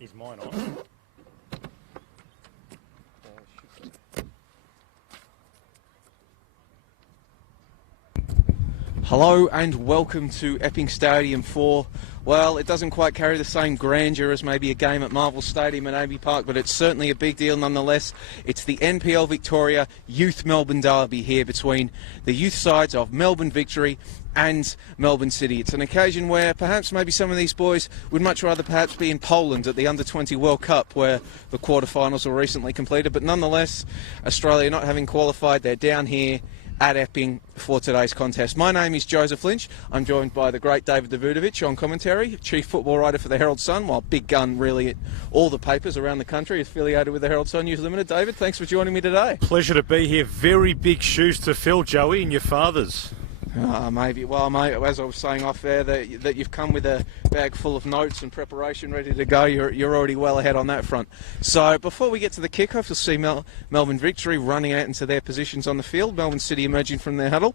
Is mine on? Hello and welcome to Epping Stadium for, well, it doesn't quite carry the same grandeur as maybe a game at Marvel Stadium at Abbey Park, but it's certainly a big deal nonetheless. It's the NPL Victoria Youth Melbourne Derby here between the youth sides of Melbourne Victory and Melbourne City. It's an occasion where perhaps maybe some of these boys would much rather perhaps be in Poland at the Under-20 World Cup where the quarterfinals were recently completed, but nonetheless, Australia not having qualified, they're down here at Epping for today's contest. My name is Joseph Lynch. I'm joined by the great David Davutovic on commentary, chief football writer for the Herald Sun, while big gun really at all the papers around the country affiliated with the Herald Sun News Limited. David, thanks for joining me today. Pleasure to be here. Very big shoes to fill, Joey, and your father's. Maybe. Well, mate, as I was saying off there, that you've come with a bag full of notes and preparation ready to go. You're already well ahead on that front. So before we get to the kickoff, you'll see Melbourne Victory running out into their positions on the field. Melbourne City emerging from their huddle.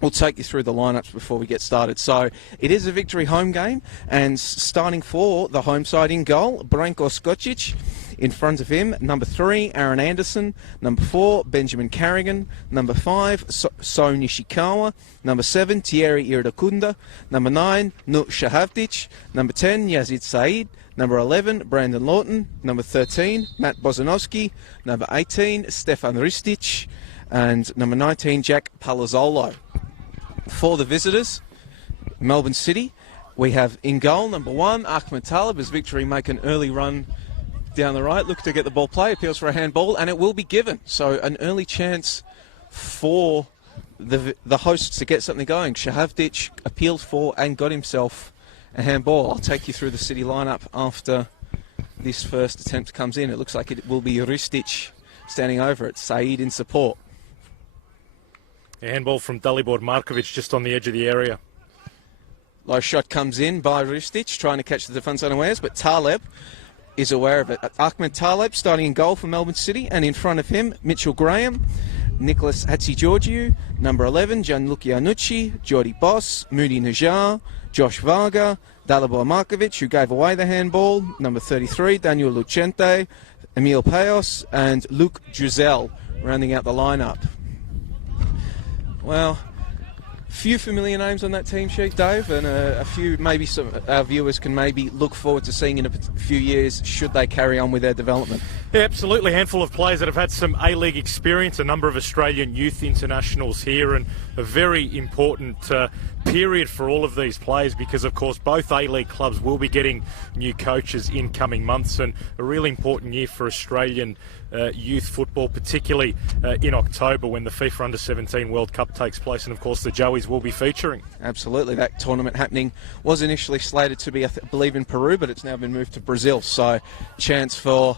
We'll take you through the lineups before we get started. So it is a Victory home game, and starting for the home side in goal, Branko Skocic. In front of him, number 3, Aaron Anderson. Number 4, Benjamin Carrigan. Number 5, So Nishikawa. Number 7, Thierry Irdakunda. Number 9, Nut Shahavdic. Number 10, Yazid Said. Number 11, Brandon Lawton. Number 13, Matt Bozanovsky. Number 18, Stefan Ristic. And number 19, Jack Palazzolo. For the visitors, Melbourne City, we have in goal, number 1, Ahmed Talib, as Victory make an early run down the right, look to get the ball play, appeals for a handball, and it will be given. So an early chance for the hosts to get something going. Shahavdic appealed for and got himself a handball. I'll take you through the City lineup after this first attempt comes in. It looks like it will be Ristic standing over it, Said in support. A handball from Dalibor Markovic just on the edge of the area. Low shot comes in by Ristic, trying to catch the defence unawares, but Taleb is aware of it. Ahmed Taleb starting in goal for Melbourne City, and in front of him, Mitchell Graham, Nicholas Hatzigeorgiou, number 11, Gianluca Iannucci, Jordi Boss, Moody Najar, Josh Varga, Dalibor Markovic, who gave away the handball, number 33, Daniel Lucente, Emil Payos, and Luke Drizel, rounding out the lineup. Well, few familiar names on that team sheet, Dave, and a few maybe some our viewers can maybe look forward to seeing in a few years should they carry on with their development. Yeah, absolutely. A handful of players that have had some A-League experience, a number of Australian youth internationals here, and a very important period for all of these players because, of course, both A-League clubs will be getting new coaches in coming months, and a really important year for Australian youth football, particularly in October when the FIFA Under-17 World Cup takes place, and, of course, the Joeys will be featuring. Absolutely. That tournament happening was initially slated to be, I believe, in Peru, but it's now been moved to Brazil, so chance for,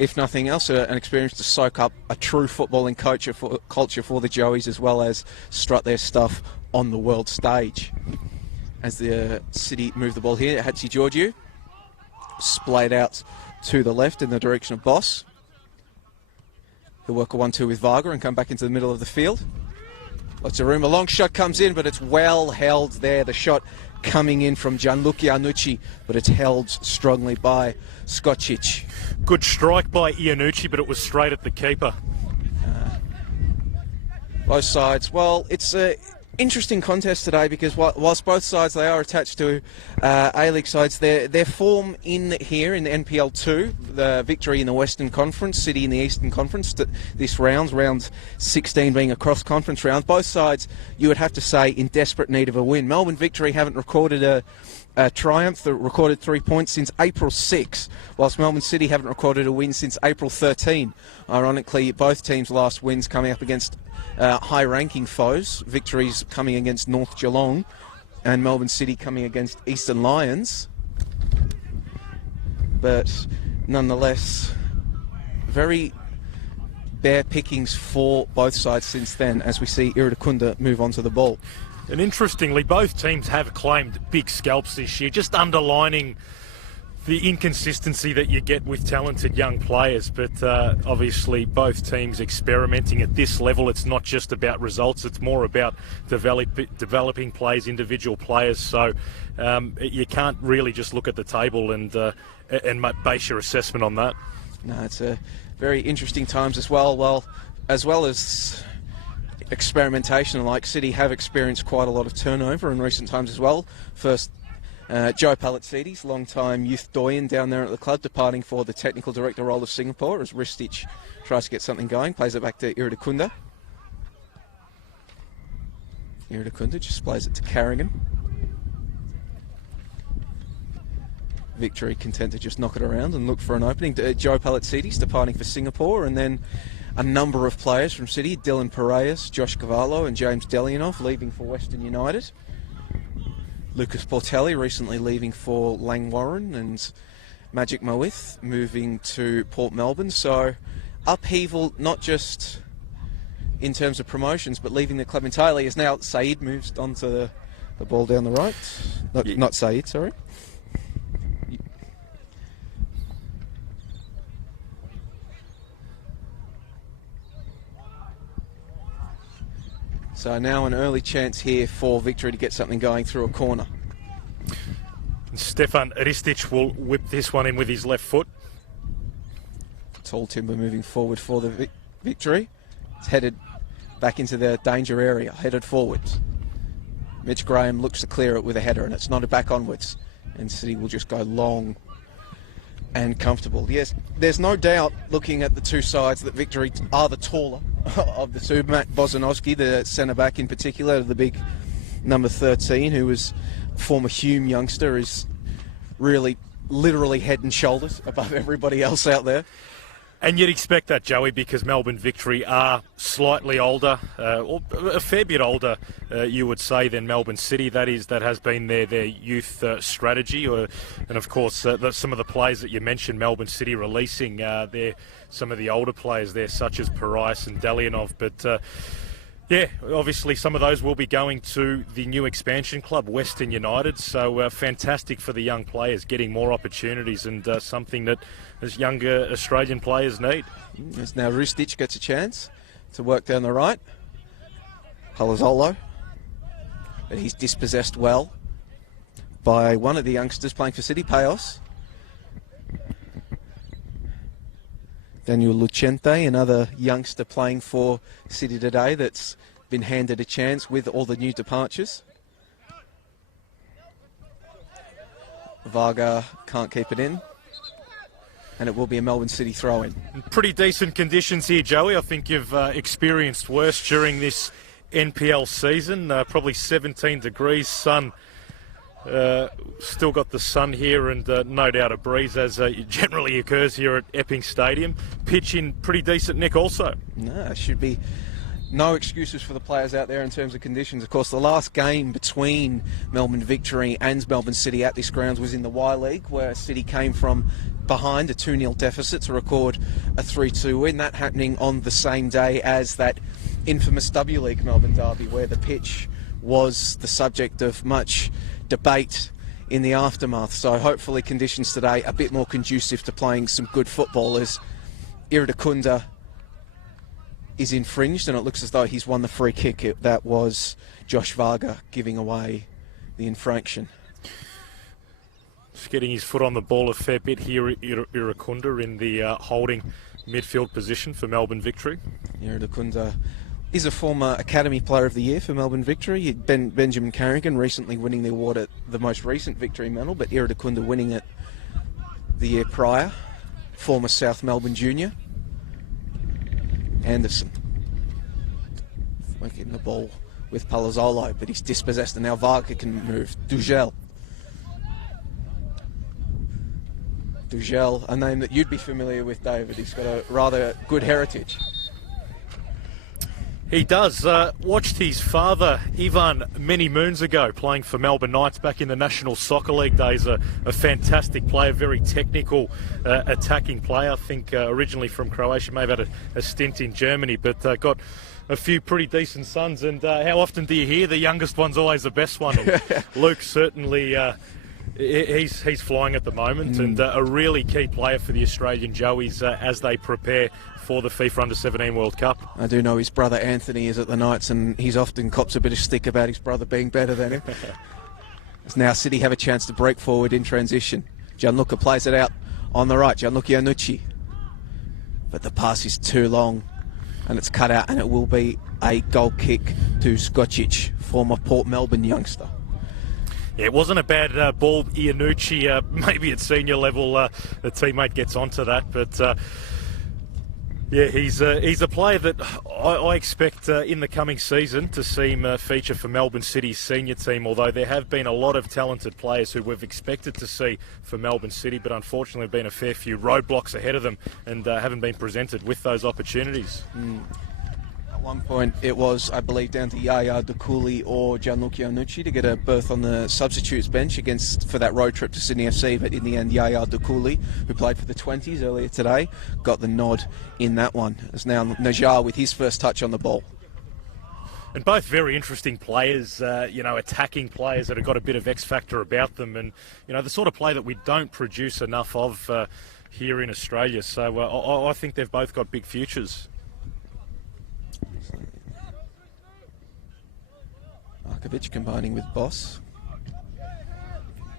if nothing else, an experience to soak up a true footballing culture for the Joeys, as well as strut their stuff on the world stage. As the City move the ball here, Hatzigeorgiou splayed out to the left in the direction of Boss. He'll work a 1-2 with Varga and come back into the middle of the field. Lots of room. A long shot comes in, but it's well held there. The shot coming in from Gianluca Iannucci, but it's held strongly by Skocic. Good strike by Iannucci, but it was straight at the keeper. Both sides. Well, it's a interesting contest today because whilst both sides they are attached to A-League sides, their form in here in the NPL 2, the Victory in the Western Conference, City in the Eastern Conference, this round 16 being a cross-conference round, both sides you would have to say in desperate need of a win. Melbourne Victory haven't recorded a triumph, that recorded 3 points since April 6, whilst Melbourne City haven't recorded a win since April 13. Ironically, both teams' last wins coming up against high-ranking foes. Victories coming against North Geelong and Melbourne City coming against Eastern Lions. But nonetheless, very bare pickings for both sides since then, as we see Iridakunda move onto the ball. And interestingly, both teams have claimed big scalps this year, just underlining the inconsistency that you get with talented young players. But obviously both teams experimenting at this level. It's not just about results, it's more about developing players, individual players. So you can't really just look at the table and base your assessment on that. No, it's a very interesting times as well. Well, as well as experimentation, like City have experienced quite a lot of turnover in recent times as well. First, Joe Palatsides, long-time youth doyen down there at the club, departing for the technical director role of Singapore as Ristich tries to get something going, plays it back to Iridakunda. Iridakunda just plays it to Carrigan. Victory content to just knock it around and look for an opening. Joe Palatsides departing for Singapore, and then a number of players from City, Dylan Piraeus, Josh Cavallo and James Delianov leaving for Western United. Lucas Portelli recently leaving for Langwarrin, and Magic Mowith moving to Port Melbourne. So upheaval, not just in terms of promotions, but leaving the club entirely, as now Saeed moves onto the ball down the right. Not Saeed, sorry. So now an early chance here for Victory to get something going through a corner. Stefan Ristich will whip this one in with his left foot. Tall Timber moving forward for the Victory. It's headed back into the danger area, headed forwards. Mitch Graham looks to clear it with a header, and it's not a back onwards. And City will just go long and comfortable. Yes, there's no doubt, looking at the two sides, that Victory are the taller of the two. Matt Bozanovsky, the centre-back in particular, the big number 13, who was a former Hume youngster, is really literally head and shoulders above everybody else out there. And you'd expect that, Joey, because Melbourne Victory are slightly older, or a fair bit older, you would say, than Melbourne City. That has been their youth strategy. And of course, some of the players that you mentioned, Melbourne City releasing, they're some of the older players there, such as Piraeus and Delianov. But yeah, obviously some of those will be going to the new expansion club, Western United. So fantastic for the young players, getting more opportunities, and something that as younger Australian players need. As now Ristich gets a chance to work down the right. Palazzolo, but he's dispossessed well by one of the youngsters playing for City, Payos. Daniel Lucente, another youngster playing for City today that's been handed a chance with all the new departures. Varga can't keep it in, and it will be a Melbourne City throw-in. Pretty decent conditions here, Joey. I think you've experienced worse during this NPL season. Probably 17 degrees, sun. Still got the sun here, and no doubt a breeze, as generally occurs here at Epping Stadium. Pitch in pretty decent nick also. No, should be no excuses for the players out there in terms of conditions. Of course, the last game between Melbourne Victory and Melbourne City at this grounds was in the Y-League, where City came from behind a 2-0 deficit to record a 3-2 win. That happening on the same day as that infamous W-League Melbourne derby, where the pitch was the subject of much debate in the aftermath. So hopefully conditions today a bit more conducive to playing some good football, as Iridakunda is infringed, and it looks as though he's won the free kick. That was Josh Varga giving away the infraction. Just getting his foot on the ball a fair bit here, Iridakunda in the holding midfield position for Melbourne Victory. Iridakunda is a former Academy Player of the Year for Melbourne Victory. Benjamin Carrigan recently winning the award at the most recent Victory Medal, but Iridakunda winning it the year prior. Former South Melbourne Junior. Anderson working the ball with Palazzolo, but he's dispossessed, and now Varga can move. Dugel, a name that you'd be familiar with, David. He's got a rather good heritage. He does. Watched his father, Ivan, many moons ago, playing for Melbourne Knights back in the National Soccer League days. A fantastic player, very technical, attacking player. I think originally from Croatia, may have had a stint in Germany, but got a few pretty decent sons. And how often do you hear the youngest one's always the best one? And Luke certainly... He's flying at the moment, and a really key player for the Australian Joeys as they prepare for the FIFA Under-17 World Cup. I do know his brother Anthony is at the Knights, and he's often cops a bit of stick about his brother being better than him. As now City have a chance to break forward in transition. Gianluca plays it out on the right, Gianluca Iannucci. But the pass is too long, and it's cut out, and it will be a goal kick to Skocic, former Port Melbourne youngster. Yeah, it wasn't a bad ball, Iannucci. Maybe at senior level, a teammate gets onto that, but yeah, he's a player that I expect in the coming season to see him feature for Melbourne City's senior team. Although there have been a lot of talented players who we've expected to see for Melbourne City, but unfortunately, have been a fair few roadblocks ahead of them and haven't been presented with those opportunities. At one point, it was, I believe, down to Yaya Dukuli or Gianluca Iannucci to get a berth on the substitutes bench for that road trip to Sydney FC, but in the end, Yaya Dukuli, who played for the 20s earlier today, got the nod in that one. It's now Najar with his first touch on the ball. And both very interesting players, attacking players that have got a bit of X factor about them, and the sort of play that we don't produce enough of here in Australia. So I think they've both got big futures. Markovic combining with Boss.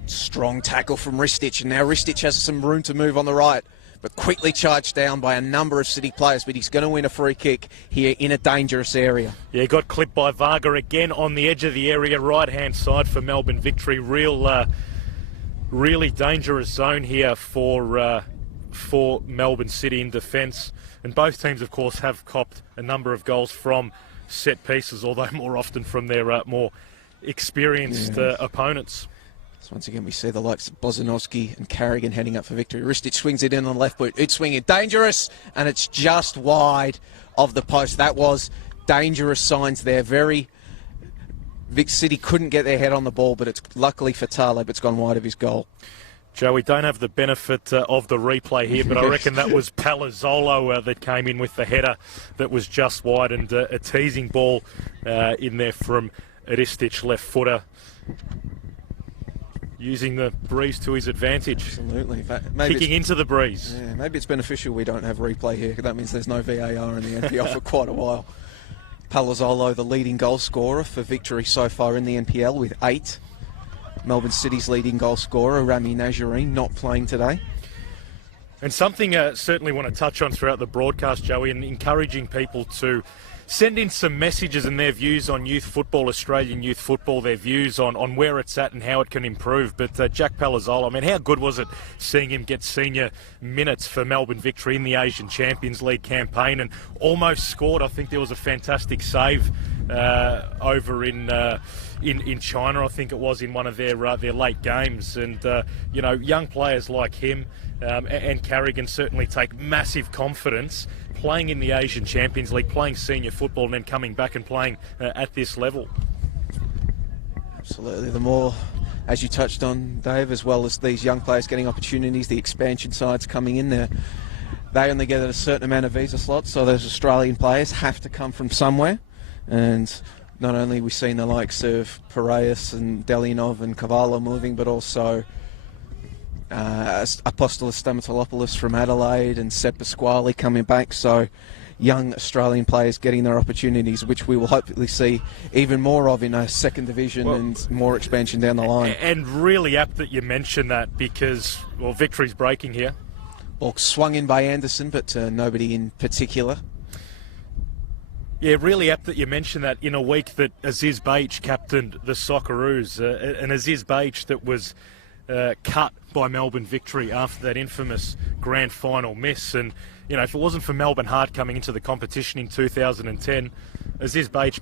Strong tackle from Ristic, and now Ristic has some room to move on the right, but quickly charged down by a number of City players, but he's going to win a free kick here in a dangerous area. Yeah, got clipped by Varga again on the edge of the area, right-hand side for Melbourne Victory. Really dangerous zone here for Melbourne City in defence. And both teams, of course, have copped a number of goals from set pieces, although more often from their more experienced opponents. So once again, we see the likes of Bozanovski and Carrigan heading up for victory. Ristic swings it in on the left boot. It's swinging dangerous, and it's just wide of the post. That was dangerous signs there. Vic City couldn't get their head on the ball, but it's luckily for Taleb, it's gone wide of his goal. Joe, we don't have the benefit of the replay here, but I reckon that was Palazzolo that came in with the header that was just wide, and a teasing ball in there from Ristic, left footer, using the breeze to his advantage. Absolutely. Kicking into the breeze. Yeah, maybe it's beneficial we don't have replay here, because that means there's no VAR in the NPL for quite a while. Palazzolo, the leading goal scorer for Victory so far in the NPL with 8. Melbourne City's leading goal scorer, Rami Najjarine, not playing today. And something I certainly want to touch on throughout the broadcast, Joey, and encouraging people to send in some messages and their views on youth football, Australian youth football, their views on where it's at and how it can improve. But Jack Palazzolo, I mean, how good was it seeing him get senior minutes for Melbourne Victory in the Asian Champions League campaign, and almost scored. I think there was a fantastic save over in China, I think it was, in one of their late games. And young players like him and Carrigan certainly take massive confidence playing in the Asian Champions League, playing senior football, and then coming back and playing at this level. Absolutely. The more, as you touched on, Dave, as well as these young players getting opportunities, the expansion sides coming in there, they only get a certain amount of visa slots, so those Australian players have to come from somewhere. And not only are we seeing the likes of Piraeus and Delianov and Cavallo moving, but also Apostolos Stamatolopoulos from Adelaide and Seb Pasquale coming back. So young Australian players getting their opportunities, which we will hopefully see even more of in a second division and more expansion down the line. And really apt that you mention that, because, Victory's breaking here. Ball swung in by Anderson, but nobody in particular. Yeah, really apt that you mention that in a week that Aziz Beich captained the Socceroos, and Aziz Beich that was cut by Melbourne Victory after that infamous grand final miss. And, if it wasn't for Melbourne Heart coming into the competition in 2010, Aziz Beich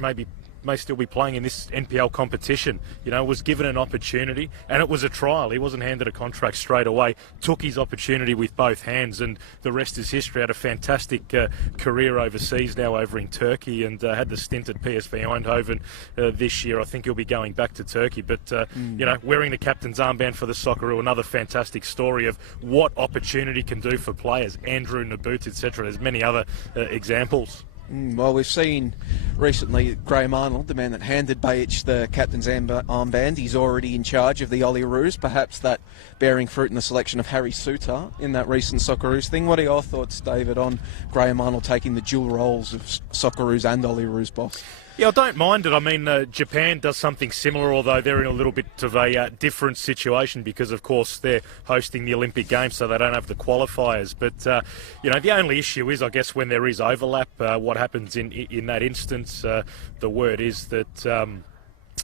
may still be playing in this NPL competition. You know, was given an opportunity, and it was a trial. He wasn't handed a contract straight away. Took his opportunity with both hands, and the rest is history. Had a fantastic career overseas now over in Turkey, and had the stint at PSV Eindhoven this year. I think he'll be going back to Turkey. But, you know, wearing the captain's armband for the Socceroo, another fantastic story of what opportunity can do for players. Andrew Nabut, etc. There's many other examples. Well, we've seen recently Graham Arnold, the man that handed Bajic the captain's armband. He's already in charge of the Olyroos, perhaps that bearing fruit in the selection of Harry Suter in that recent Socceroos thing. What are your thoughts, David, on Graham Arnold taking the dual roles of Socceroos and Olyroos boss? Yeah, I don't mind it. I mean, Japan does something similar, although they're in a little bit of a different situation because, of course, they're hosting the Olympic Games, so they don't have the qualifiers. But, you know, the only issue is, I guess, when there is overlap, what happens in that instance. The word is that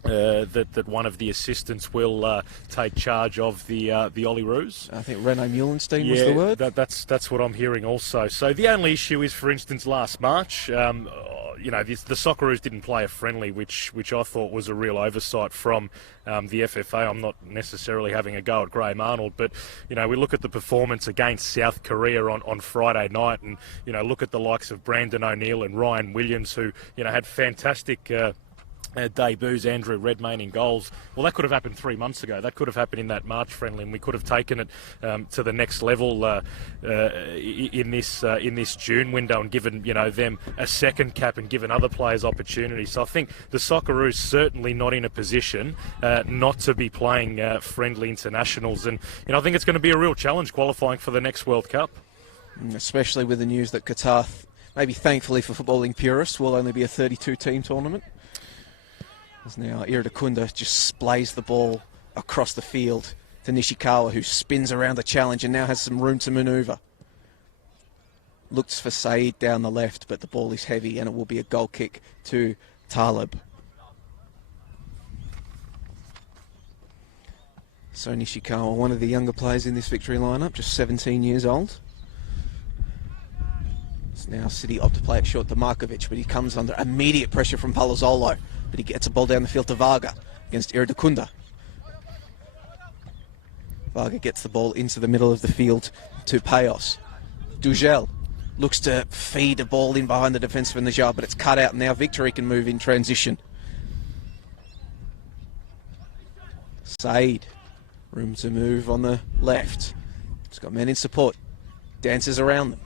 that one of the assistants will take charge of the Olyroos. I think Rene Meulenstein was the word. That's what I'm hearing also. So the only issue is, for instance, last March, you know, the Socceroos didn't play a friendly, which I thought was a real oversight from the FFA. I'm not necessarily having a go at Graham Arnold, but, you know, we look at the performance against South Korea on Friday night and, you know, look at the likes of Brandon O'Neill and Ryan Williams, who, you know, had fantastic debuts, Andrew Redmayne in goals. Well, that could have happened 3 months ago. That could have happened in that March friendly, and we could have taken it to the next level in this June window and given, you know, them a second cap and given other players opportunities. So I think the Socceroos certainly not in a position not to be playing friendly internationals, and, you know, I think it's going to be a real challenge qualifying for the next World Cup. Especially with the news that Qatar, maybe thankfully for footballing purists, will only be a 32-team tournament. As now Iridakunda just splays the ball across the field to Nishikawa, who spins around the challenge and now has some room to manoeuvre. Looks for Saeed down the left, but the ball is heavy and it will be a goal kick to Talib. So Nishikawa, one of the younger players in this victory lineup, just 17 years old. It's now City opt to play it short to Markovic, but he comes under immediate pressure from Palazzolo. But he gets a ball down the field to Varga against Iridakunda. Varga gets the ball into the middle of the field to Payos. Dugel looks to feed a ball in behind the defence of Najar, but it's cut out, and now Victory can move in transition. Saeed, room to move on the left. He's got men in support. Dances around them.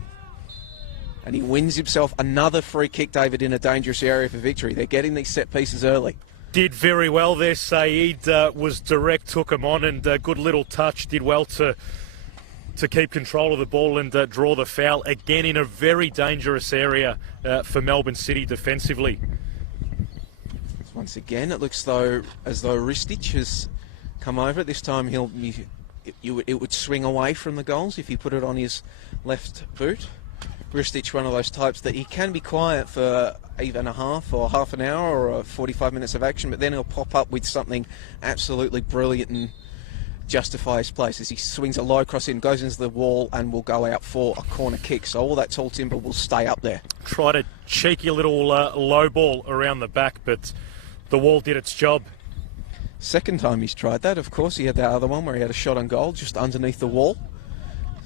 And he wins himself another free kick, David, in a dangerous area for Victory. They're getting these set pieces early. Did very well there, Saeed. Was direct, took him on, and good little touch. Did well to keep control of the ball and draw the foul. Again, in a very dangerous area for Melbourne City defensively. Once again, it looks as though Ristic has come over. This time it would swing away from the goals if he put it on his left boot. Ristic, one of those types that he can be quiet for even a half or half an hour or 45 minutes of action, but then he'll pop up with something absolutely brilliant and justify his place as he swings a low cross in, goes into the wall and will go out for a corner kick. So all that tall timber will stay up there. Tried a cheeky little low ball around the back, but the wall did its job. Second time he's tried that, of course. He had that other one where he had a shot on goal just underneath the wall.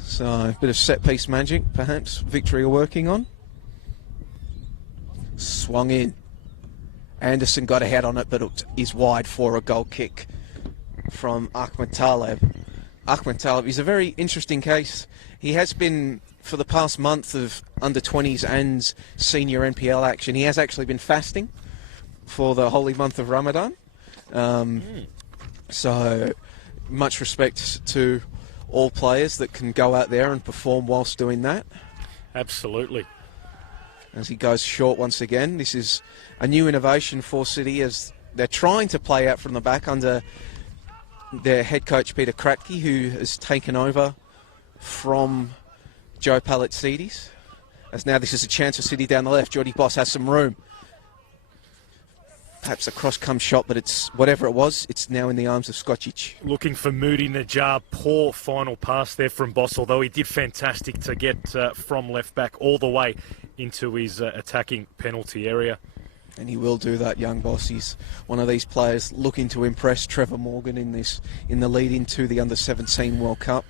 So a bit of set-piece magic, perhaps, Victory are working on. Swung in. Anderson got a head on it, but it is wide for a goal kick from Ahmed Taleb. Ahmed Taleb is a very interesting case. He has been, for the past month of under-20s and senior NPL action, he has actually been fasting for the holy month of Ramadan. So much respect to all players that can go out there and perform whilst doing that. Absolutely. As he goes short once again. This is a new innovation for City as they're trying to play out from the back under their head coach Peter Kratke, who has taken over from Joe Palatzidis. As now this is a chance for City down the left. Jordi Boss has some room. Perhaps a cross-come shot, but it's whatever it was, it's now in the arms of Skocic. Looking for Moody Najar. Poor final pass there from Boss, although he did fantastic to get from left back all the way into his attacking penalty area. And he will do that, young boss. He's one of these players looking to impress Trevor Morgan in the lead into the Under-17 World Cup.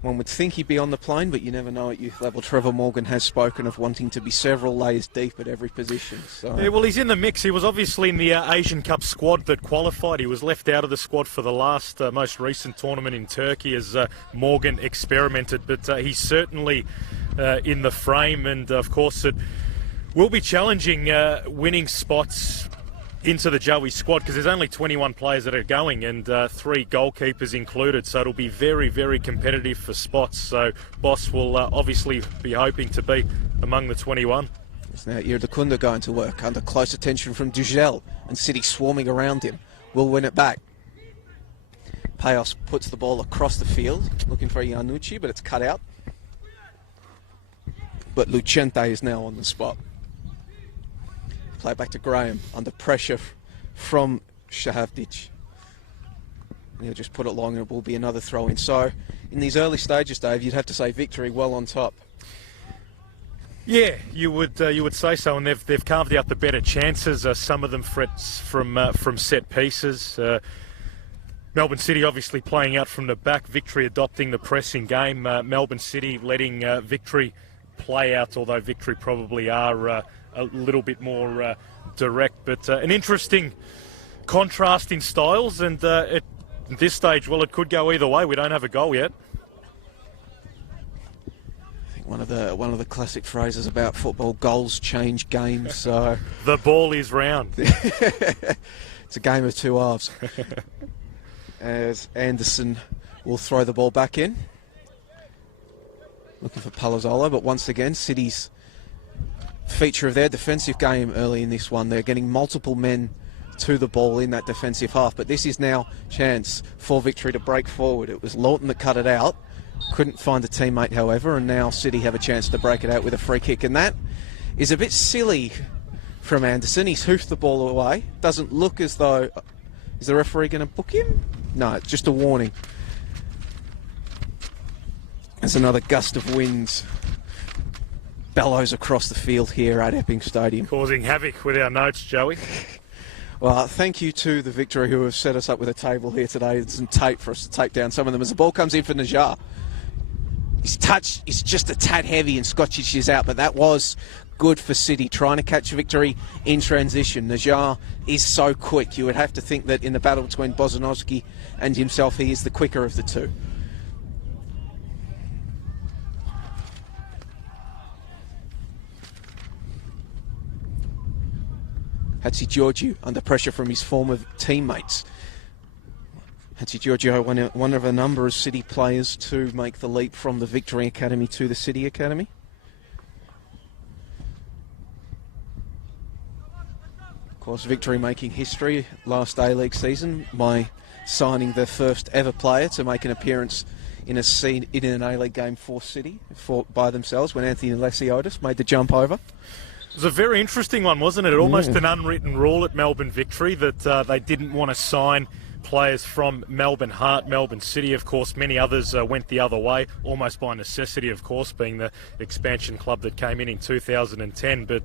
One would think he'd be on the plane, but you never know at youth level. Trevor Morgan has spoken of wanting to be several layers deep at every position. So. Yeah, well, he's in the mix. He was obviously in the Asian Cup squad that qualified. He was left out of the squad for the last, most recent tournament in Turkey as Morgan experimented, but he's certainly in the frame, and of course it will be challenging winning spots into the Joey squad, because there's only 21 players that are going, and 3 goalkeepers included, so it'll be very, very competitive for spots. So Boss will obviously be hoping to be among the 21. It's now Irdakunda going to work under close attention from Dugel, and City swarming around him. Will win it back. Payos puts the ball across the field, looking for Iannucci, but it's cut out. But Lucente is now on the spot. Play back to Graham, under pressure from Shahavdic. And he'll just put it long and it will be another throw in. So, in these early stages, Dave, you'd have to say Victory well on top. Yeah, you would say so, and they've carved out the better chances. Some of them threats from set pieces. Melbourne City obviously playing out from the back. Victory adopting the pressing game. Melbourne City letting Victory play out, although Victory probably are a little bit more direct, but an interesting contrast in styles, and at this stage, well, it could go either way. We don't have a goal yet. I think one of the classic phrases about football: goals change games. So the ball is round. It's a game of two halves. As Anderson will throw the ball back in, looking for Palazzolo, but once again, City's feature of their defensive game early in this one. They're getting multiple men to the ball in that defensive half, but this is now chance for Victory to break forward. It was Lawton that cut it out, couldn't find a teammate, however, and now City have a chance to break it out with a free kick, and that is a bit silly from Anderson. He's hoofed the ball away. Doesn't look as though... Is the referee going to book him? No, it's just a warning. There's another gust of winds bellows across the field here at Epping Stadium. Causing havoc with our notes, Joey. Well, thank you to the Victory who have set us up with a table here today and some tape for us to take down some of them. As the ball comes in for Najjar, his touch is just a tad heavy and Skocic is out, but that was good for City, trying to catch Victory in transition. Najjar is so quick. You would have to think that in the battle between Bozanovski and himself, he is the quicker of the two. Hatzigeorgiou under pressure from his former teammates. Hatzigeorgiou, one of a number of City players to make the leap from the Victory Academy to the City Academy. Of course, Victory making history last A-League season by signing their first ever player to make an appearance in an A-League game for City by themselves when Anthony Lesiotis made the jump over. It was a very interesting one, wasn't it? Almost an unwritten rule at Melbourne Victory that they didn't want to sign players from Melbourne Heart, Melbourne City. Of course, many others went the other way, almost by necessity, of course, being the expansion club that came in 2010. But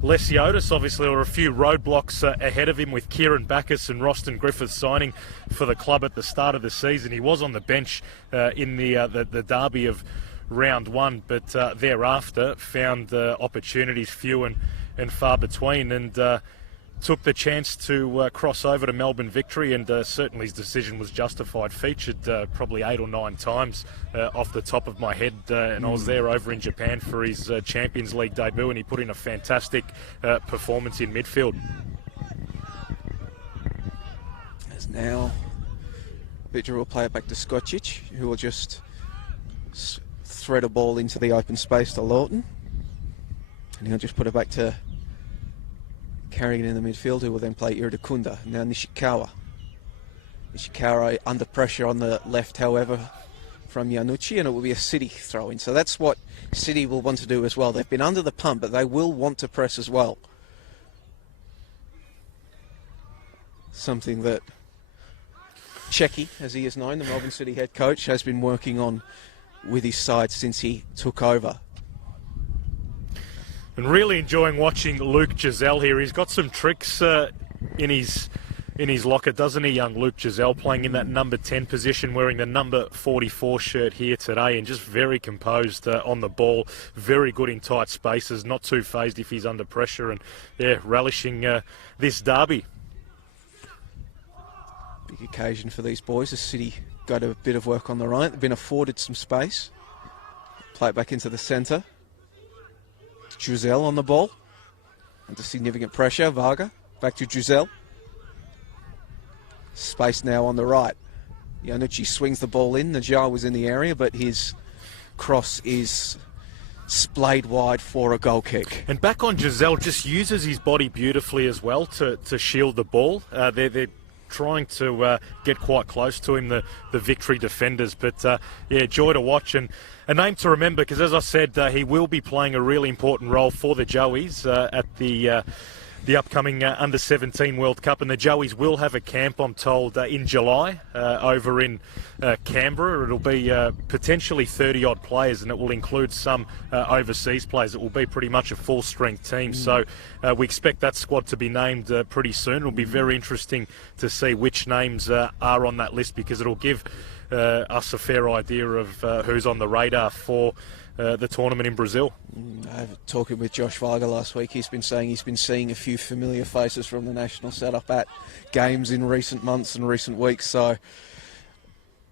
Lesiotis, obviously, there were a few roadblocks ahead of him with Kieran Backus and Roston Griffiths signing for the club at the start of the season. He was on the bench in the derby of round one, but thereafter found opportunities few and far between, and took the chance to cross over to Melbourne Victory, and certainly his decision was justified. Featured probably 8 or 9 times off the top of my head, and I was there over in Japan for his Champions League debut, and he put in a fantastic performance in midfield. As now Victory will play it back to Skocic, who will just thread a ball into the open space to Lawton, and he'll just put it back to carrying it in the midfield, who will then play Irdakunda. Now Nishikawa under pressure on the left, however, from Iannucci, and it will be a City throw-in. So that's what City will want to do as well. They've been under the pump, but they will want to press as well. Something that Checky, as he is known, the Melbourne City head coach, has been working on with his side since he took over. And really enjoying watching Luke Giselle here. He's got some tricks in his locker, doesn't he, young Luke Giselle, playing in that number 10 position, wearing the number 44 shirt here today, and just very composed on the ball, very good in tight spaces, not too phased if he's under pressure, and yeah, relishing this derby. Big occasion for these boys. The City got a bit of work on the right. They've been afforded some space. Play it back into the centre. Giselle on the ball. Under significant pressure. Varga back to Giselle. Space now on the right. Yanucci swings the ball in. Najjar was in the area, but his cross is splayed wide for a goal kick. And back on Giselle, just uses his body beautifully as well to shield the ball. They're trying to get quite close to him, the Victory defenders. But yeah, joy to watch, and a name to remember, because as I said, he will be playing a really important role for the Joeys at the upcoming Under-17 World Cup. And the Joeys will have a camp, I'm told, in July over in Canberra. It'll be potentially 30-odd players, and it will include some overseas players. It will be pretty much a full-strength team. So we expect that squad to be named pretty soon. It'll be very interesting to see which names are on that list, because it'll give us a fair idea of who's on the radar for the tournament in Brazil. Talking with Josh Varga last week, he's been saying he's been seeing a few familiar faces from the national setup at games in recent months and recent weeks. So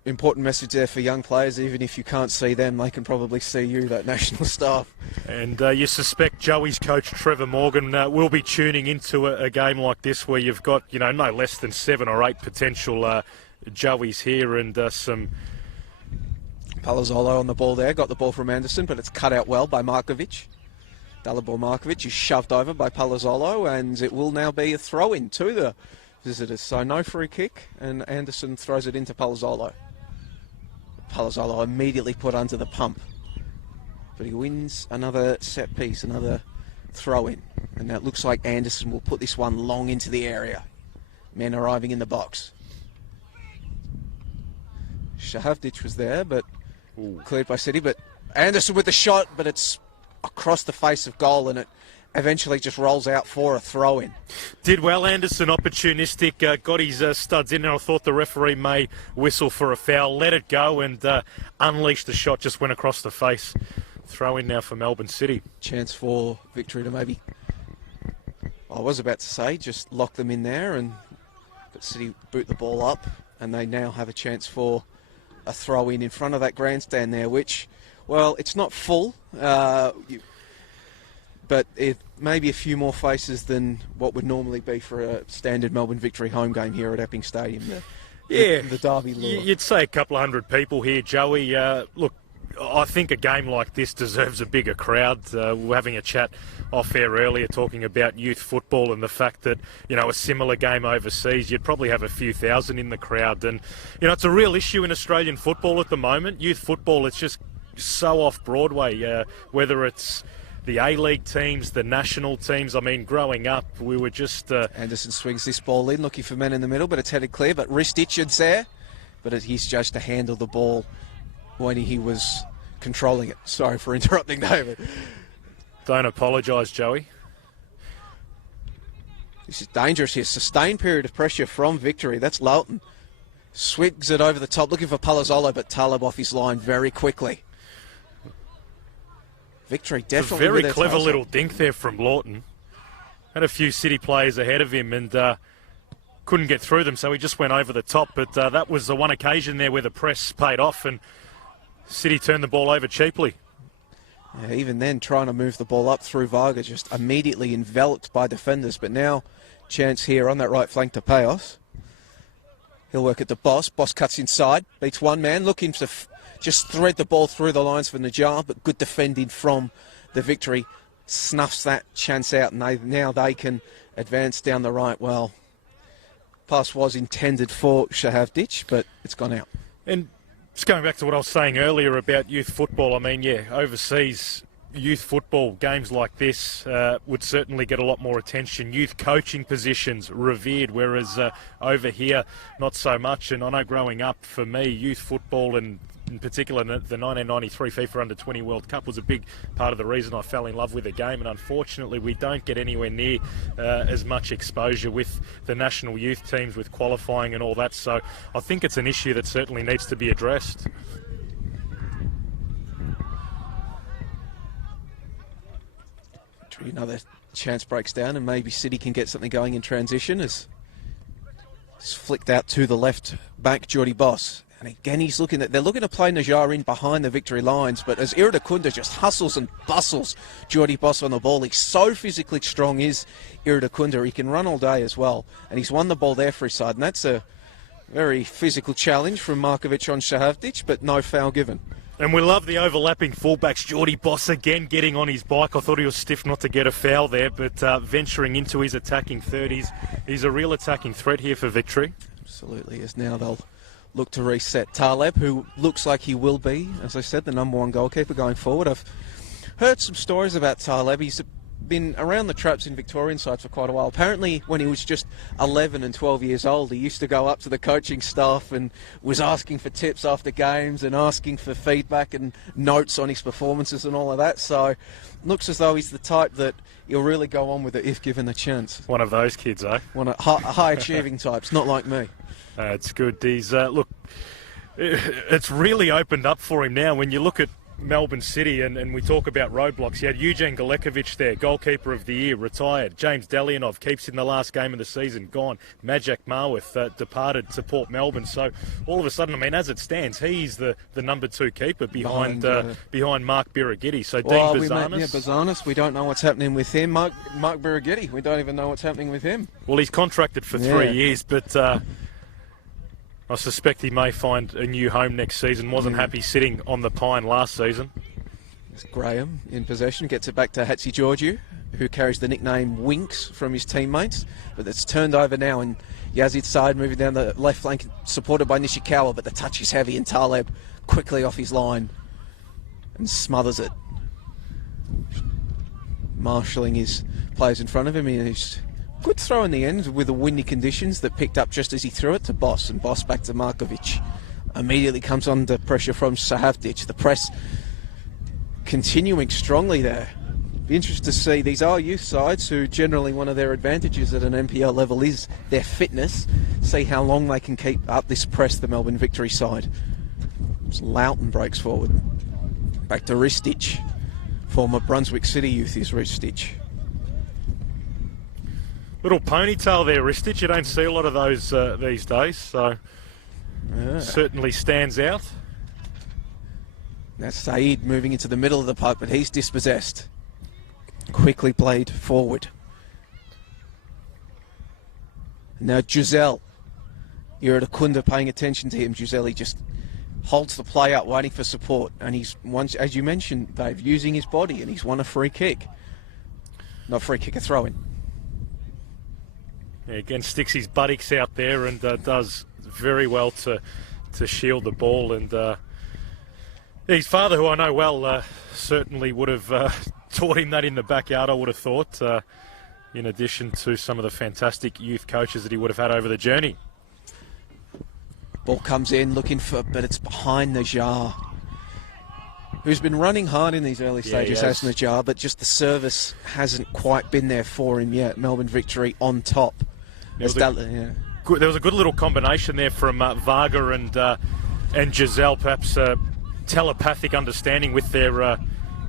important message there for young players. Even if you can't see them, they can probably see you, that national staff. And you suspect Joey's coach Trevor Morgan will be tuning into a game like this, where you've got, you know, no less than 7 or 8 potential Joeys here, and some... Palazzolo on the ball there, got the ball from Anderson, but it's cut out well by Markovic. Dalibor Markovic is shoved over by Palazzolo, and it will now be a throw-in to the visitors. So no free kick, and Anderson throws it into Palazzolo. Palazzolo immediately put under the pump, but he wins another set piece, another throw-in, and now it looks like Anderson will put this one long into the area. Men arriving in the box. Shahavdic was there, but cleared by City. But Anderson with the shot, but it's across the face of goal, and it eventually just rolls out for a throw-in. Did well, Anderson, opportunistic, got his studs in, and I thought the referee may whistle for a foul, let it go, and unleashed the shot, just went across the face. Throw-in now for Melbourne City. Chance for Victory to maybe, I was about to say, just lock them in there, but City boot the ball up, and they now have a chance for a throw-in in front of that grandstand there, which, well, it's not full, but it may be a few more faces than what would normally be for a standard Melbourne Victory home game here at Epping Stadium. The derby lure. You'd say a couple of hundred people here, Joey. Look, I think a game like this deserves a bigger crowd. We were having a chat off air earlier talking about youth football and the fact that, you know, a similar game overseas, you'd probably have a few thousand in the crowd. And, you know, it's a real issue in Australian football at the moment. Youth football, it's just so off Broadway, whether it's the A-League teams, the national teams. I mean, growing up, we were just... Anderson swings this ball in, looking for men in the middle, but it's headed clear. But Ristic's there, but he's judged to handle the ball when he was controlling it. Sorry for interrupting, David. Don't apologise, Joey. This is dangerous here. Sustained period of pressure from Victory. That's Loughton. Swigs it over the top, looking for Palazzolo, but Taleb off his line very quickly. Victory definitely. A very clever little dink there from Lawton. Had a few City players ahead of him and couldn't get through them, so he just went over the top. But that was the one occasion there where the press paid off and City turned the ball over cheaply. Yeah, even then, trying to move the ball up through Varga, just immediately enveloped by defenders. But now, chance here on that right flank to Payos. He'll work at the Boss. Boss cuts inside, beats one man, looking to just thread the ball through the lines for Najjar, but good defending from the Victory. Snuffs that chance out, and now they can advance down the right. Well, pass was intended for Shahavdic, but it's gone out. And just going back to what I was saying earlier about youth football, I mean, yeah, overseas youth football games like this would certainly get a lot more attention. Youth coaching positions revered, whereas over here, not so much. And I know growing up, for me, youth football and in particular the 1993 FIFA Under-20 World Cup was a big part of the reason I fell in love with the game, and unfortunately we don't get anywhere near as much exposure with the national youth teams, with qualifying and all that, so I think it's an issue that certainly needs to be addressed. Another chance breaks down and maybe City can get something going in transition as it's flicked out to the left back, Geordie Boss. And again, they're looking to play Najjar in behind the victory lines, but as Iridakunda just hustles and bustles Geordie Boss on the ball, he's so physically strong, is Iridakunda. He can run all day as well, and he's won the ball there for his side, and that's a very physical challenge from Markovic on Shahavdic, but no foul given. And we love the overlapping fullbacks. Geordie Boss again getting on his bike. I thought he was stiff not to get a foul there, but venturing into his attacking 30s. He's a real attacking threat here for victory. Absolutely, as now they'll look to reset Taleb, who looks like he will be, as I said, the #1 goalkeeper going forward. I've heard some stories about Taleb. He's been around the traps in Victorian sides for quite a while. Apparently, when he was just 11 and 12 years old, he used to go up to the coaching staff and was asking for tips after games and asking for feedback and notes on his performances and all of that. So, looks as though he's the type that he'll really go on with it if given the chance. One of those kids, eh? One of high-achieving types, not like me. It's good. He's look, it's really opened up for him now. When you look at Melbourne City and we talk about roadblocks, you had Eugene Galekovic there, goalkeeper of the year, retired. James Delianov keeps in the last game of the season, gone. Majak Marwith departed to Port Melbourne. So all of a sudden, I mean, as it stands, he's the #2 keeper behind Mark Birighitti. So Dean Bazanis. Bazanis, we don't know what's happening with him. Mark Birighitti, we don't even know what's happening with him. Well, he's contracted for 3 years, but I suspect he may find a new home next season. Wasn't happy sitting on the pine last season. It's Graham in possession, gets it back to Hatzi Georgiou, who carries the nickname Winks from his teammates. But it's turned over now, and Yazid's side moving down the left flank, supported by Nishikawa, but the touch is heavy, and Taleb quickly off his line and smothers it. Marshalling his players in front of him, he's good throw in the end with the windy conditions that picked up just as he threw it to Boss, and Boss back to Markovic. Immediately comes under pressure from Sahavdic. The press continuing strongly there. Be interested to see, these are youth sides who generally one of their advantages at an NPL level is their fitness. See how long they can keep up this press, the Melbourne Victory side. Loughton breaks forward. Back to Ristic. Former Brunswick City youth is Ristic. Little ponytail there, Ristic. You don't see a lot of those these days, so certainly stands out. That's Saeed moving into the middle of the puck, but he's dispossessed. Quickly played forward. Now Giselle. You're at Akunda paying attention to him. Giselle, he just holds the play up, waiting for support. And he's, once, as you mentioned, Dave, using his body, and he's won a free kick. Not free kick, a throw-in. Yeah, again, sticks his buttocks out there and does very well to shield the ball. And his father, who I know well, certainly would have taught him that in the backyard, I would have thought, in addition to some of the fantastic youth coaches that he would have had over the journey. Ball comes in, looking for, but it's behind Najjar, who's been running hard in these early stages, as Najjar, but just the service hasn't quite been there for him yet. Melbourne Victory on top. There was a good little combination there from Varga and Giselle, perhaps telepathic understanding with their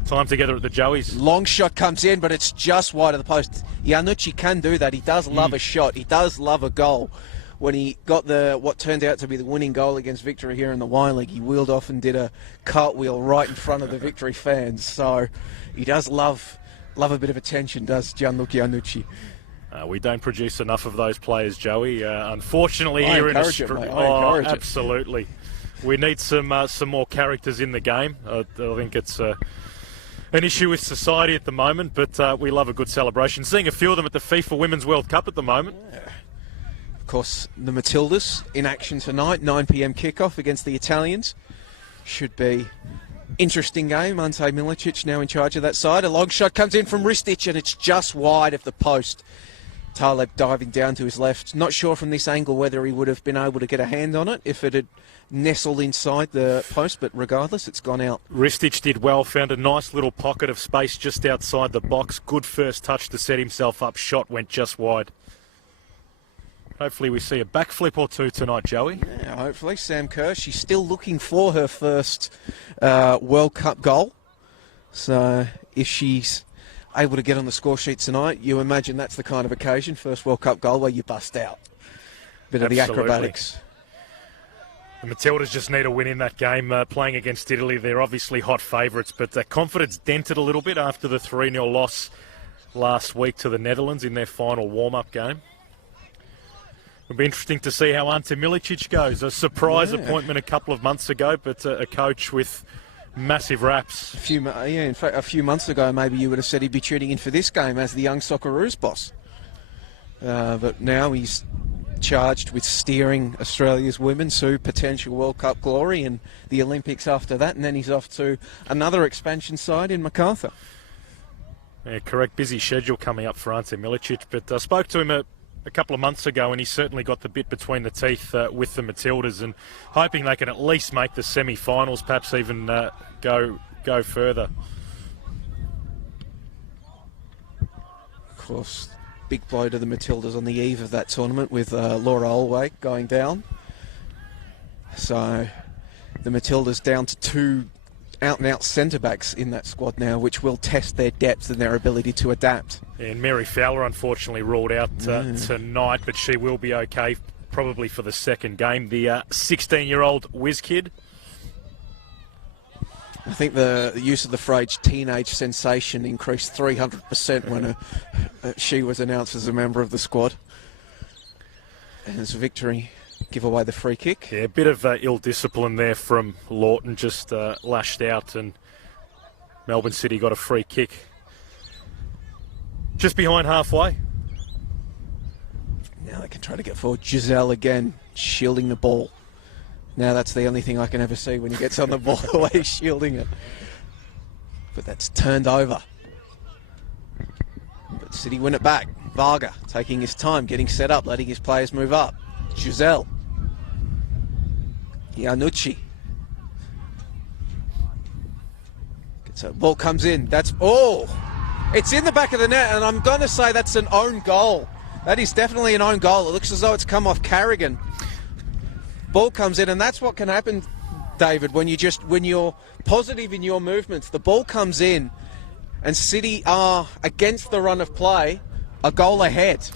time together at the Joeys. Long shot comes in, but it's just wide of the post. Iannucci can do that. He does love a shot. He does love a goal. When he got what turned out to be the winning goal against Victory here in the Y League, he wheeled off and did a cartwheel right in front of the Victory fans. So he does love a bit of attention, does Gianluca Iannucci. We don't produce enough of those players, Joey. Unfortunately, here in Australia, absolutely, we need some more characters in the game. I think it's an issue with society at the moment, but we love a good celebration. Seeing a few of them at the FIFA Women's World Cup at the moment. Yeah. Of course, the Matildas in action tonight, 9 p.m. kickoff against the Italians. Should be interesting game. Ante Milicic now in charge of that side. A long shot comes in from Ristic, and it's just wide of the post. Taleb diving down to his left. Not sure from this angle whether he would have been able to get a hand on it if it had nestled inside the post, but regardless, it's gone out. Ristich did well, found a nice little pocket of space just outside the box. Good first touch to set himself up. Shot went just wide. Hopefully we see a backflip or two tonight, Joey. Yeah, hopefully. Sam Kerr, she's still looking for her first World Cup goal. So if she's able to get on the score sheet tonight, you imagine that's the kind of occasion, first World Cup goal, where you bust out. Bit of the acrobatics. The Matildas just need a win in that game. Playing against Italy, they're obviously hot favourites, but their confidence dented a little bit after the 3-0 loss last week to the Netherlands in their final warm-up game. It'll be interesting to see how Ante Milicic goes. A surprise appointment a couple of months ago, but a coach with massive raps. In fact, a few months ago, maybe you would have said he'd be tuning in for this game as the young Socceroos boss. But now he's charged with steering Australia's women to potential World Cup glory and the Olympics after that, and then he's off to another expansion side in Macarthur. Yeah, correct. Busy schedule coming up for Ante Milicic, but I spoke to him a couple of months ago, and he certainly got the bit between the teeth with the Matildas, and hoping they can at least make the semi-finals, perhaps even go further. Of course, big blow to the Matildas on the eve of that tournament with Laura Olway going down. So the Matildas down to two out-and-out centre-backs in that squad now, which will test their depth and their ability to adapt. And Mary Fowler unfortunately ruled out tonight, but she will be okay probably for the second game. The 16-year-old whiz kid. I think the use of the phrase teenage sensation increased 300% when she was announced as a member of the squad. And as Victory give away the free kick. Yeah, a bit of ill discipline there from Lawton, just lashed out, and Melbourne City got a free kick just behind halfway. Now they can try to get forward. Giselle again, shielding the ball. Now that's the only thing I can ever see when he gets on the ball, the way he's shielding it. But that's turned over. But City win it back. Varga taking his time, getting set up, letting his players move up. Giselle. Iannucci. Ball comes in. It's in the back of the net, and I'm going to say that's an own goal. That is definitely an own goal. It looks as though it's come off Carrigan. Ball comes in, and that's what can happen, David, when you're positive in your movements. The ball comes in, and City are, against the run of play, a goal ahead.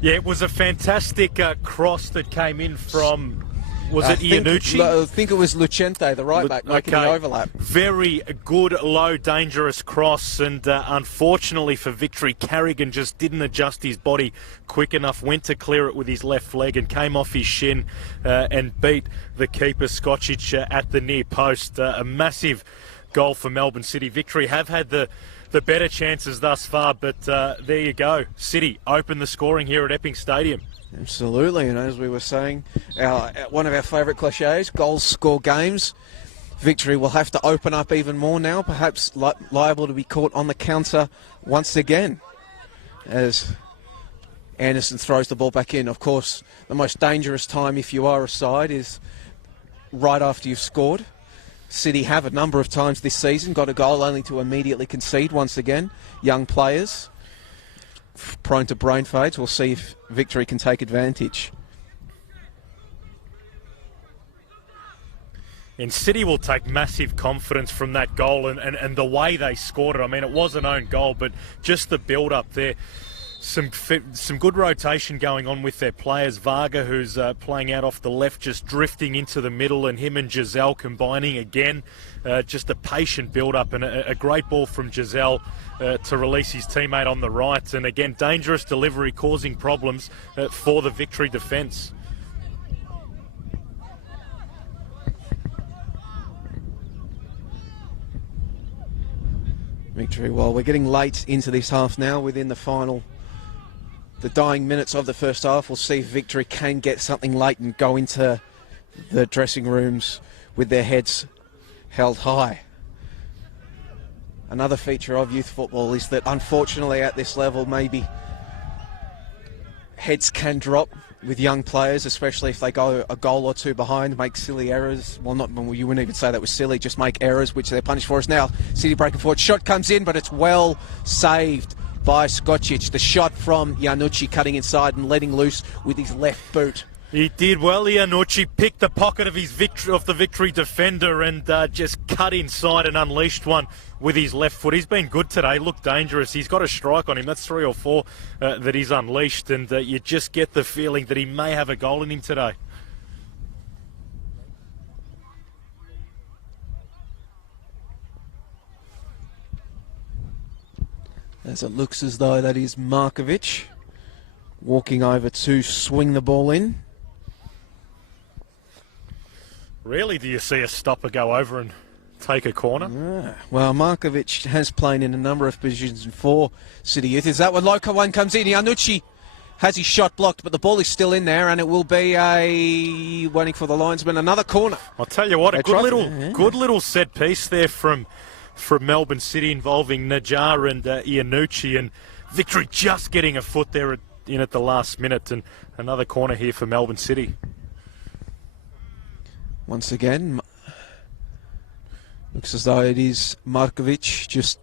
Yeah, it was a fantastic cross that came in from, was it Iannucci? I think it was Lucente, the right back, making the overlap. Very good, low, dangerous cross, and unfortunately for Victory, Carrigan just didn't adjust his body quick enough, went to clear it with his left leg and came off his shin and beat the keeper, Skocic, at the near post. A massive goal for Melbourne City. Victory have had the better chances thus far, but there you go. City open the scoring here at Epping Stadium. Absolutely, and as we were saying, one of our favourite cliches, goals score games. Victory will have to open up even more now, perhaps liable to be caught on the counter once again, as Anderson throws the ball back in. Of course, the most dangerous time if you are a side is right after you've scored. City have a number of times this season got a goal only to immediately concede once again. Young players prone to brain fades. We'll see if Victory can take advantage. And City will take massive confidence from that goal and the way they scored it. I mean, it was an own goal, but just the build-up there. Some good rotation going on with their players. Varga, who's playing out off the left, just drifting into the middle, and him and Giselle combining again. Just a patient build-up and a great ball from Giselle to release his teammate on the right. And again, dangerous delivery causing problems for the Victory defence. Victory, well, we're getting late into this half now, within the dying minutes of the first half. We'll see if Victory can get something late and go into the dressing rooms with their heads held high. Another feature of youth football is that, unfortunately, at this level, maybe heads can drop with young players, especially if they go a goal or two behind, make silly errors. Well, you wouldn't even say that was silly, just make errors, which they're punished for. Us now, City breaking forward. Shot comes in, but it's well saved by Skocic. The shot from Iannucci cutting inside and letting loose with his left boot. He did well. Iannucci picked the pocket of the victory defender and just cut inside and unleashed one with his left foot. He's been good today, looked dangerous. He's got a strike on him. That's 3 or 4 that he's unleashed, and you just get the feeling that he may have a goal in him today. As it looks as though that is Markovic walking over to swing the ball in. Rarely do you see a stopper go over and take a corner. Well, Markovic has played in a number of positions for City Youth. Is that when Loco one comes in? Iannucci has his shot blocked, but the ball is still in there, and it will be waiting for the linesman. Another corner. I'll tell you what, a good little set piece there from Melbourne City involving Najjar and Iannucci, and Victory just getting a foot there in at the last minute, and another corner here for Melbourne City. Once again, looks as though it is Markovic just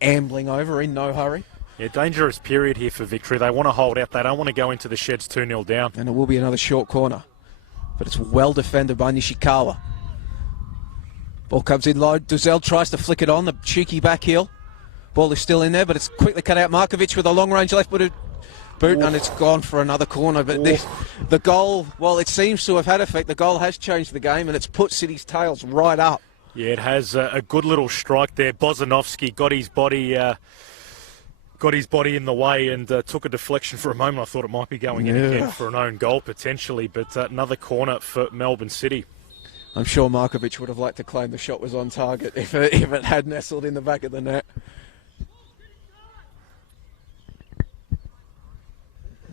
ambling over in no hurry. Yeah, dangerous period here for Victory. They want to hold out. They don't want to go into the sheds 2-0 down. And it will be another short corner. But it's well defended by Nishikawa. Ball comes in low. Duzel tries to flick it on. The cheeky back heel. Ball is still in there, but it's quickly cut out. Markovic with a long-range left-footed boot, and it's gone for another corner. But the goal, well, it seems to have had effect. The goal has changed the game, and it's put City's tails right up. Yeah, it has a good little strike there. Bozanovsky got his body in the way and took a deflection for a moment. I thought it might be going in again for an own goal potentially, but another corner for Melbourne City. I'm sure Markovic would have liked to claim the shot was on target if it had nestled in the back of the net.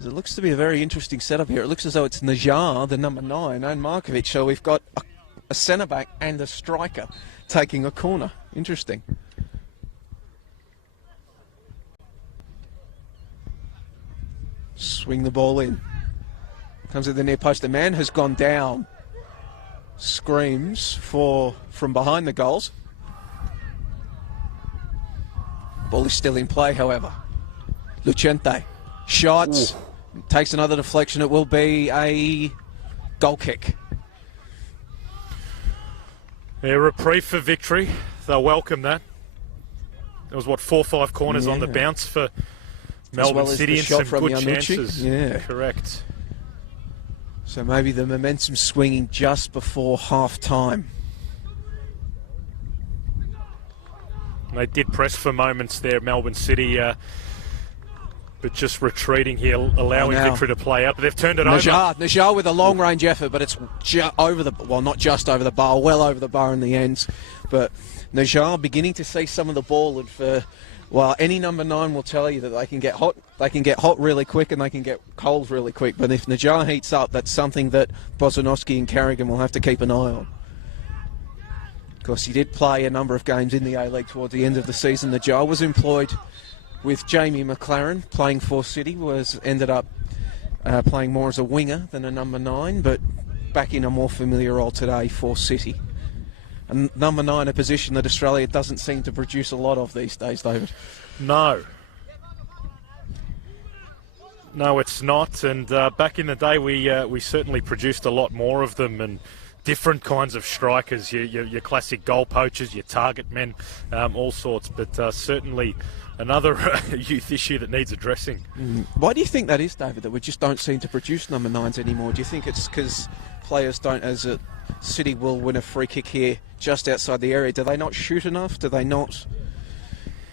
It looks to be a very interesting setup here. It looks as though it's Najjar, the number 9, and Markovic. So we've got a centre-back and a striker taking a corner. Interesting. Swing the ball in. Comes at the near post. The man has gone down. Screams from behind the goals. Ball is still in play, however. Lucente. Shots. Ooh. Takes another deflection. It will be a goal kick. Yeah, reprieve for Victory. They'll welcome that. There was, 4 or 5 corners on the bounce for Melbourne City and some good chances. Yeah. Correct. So maybe the momentum swinging just before half-time. They did press for moments there, Melbourne City, but just retreating here, allowing Victory to play up. But they've turned it over. Najjar with a long-range effort, but it's over the... Well, not just over the bar, well over the bar in the ends. But Najjar beginning to see some of the ball, and for... Well, any number 9 will tell you that they can get hot. They can get hot really quick and they can get cold really quick. But if Najjar heats up, that's something that Bozanovsky and Carrigan will have to keep an eye on. Of course, he did play a number of games in the A-League towards the end of the season. Najjar was employed with Jamie McLaren playing for City, ended up playing more as a winger than a number 9, but back in a more familiar role today for City. And number 9, a position that Australia doesn't seem to produce a lot of these days, David. No, it's not. And back in the day, we certainly produced a lot more of them, and different kinds of strikers, your classic goal poachers, your target men, all sorts. But certainly another youth issue that needs addressing. Why do you think that is, David, that we just don't seem to produce number 9s anymore? Do you think it's because players don't, as a City will win a free kick here just outside the area, do they not shoot enough? Do they not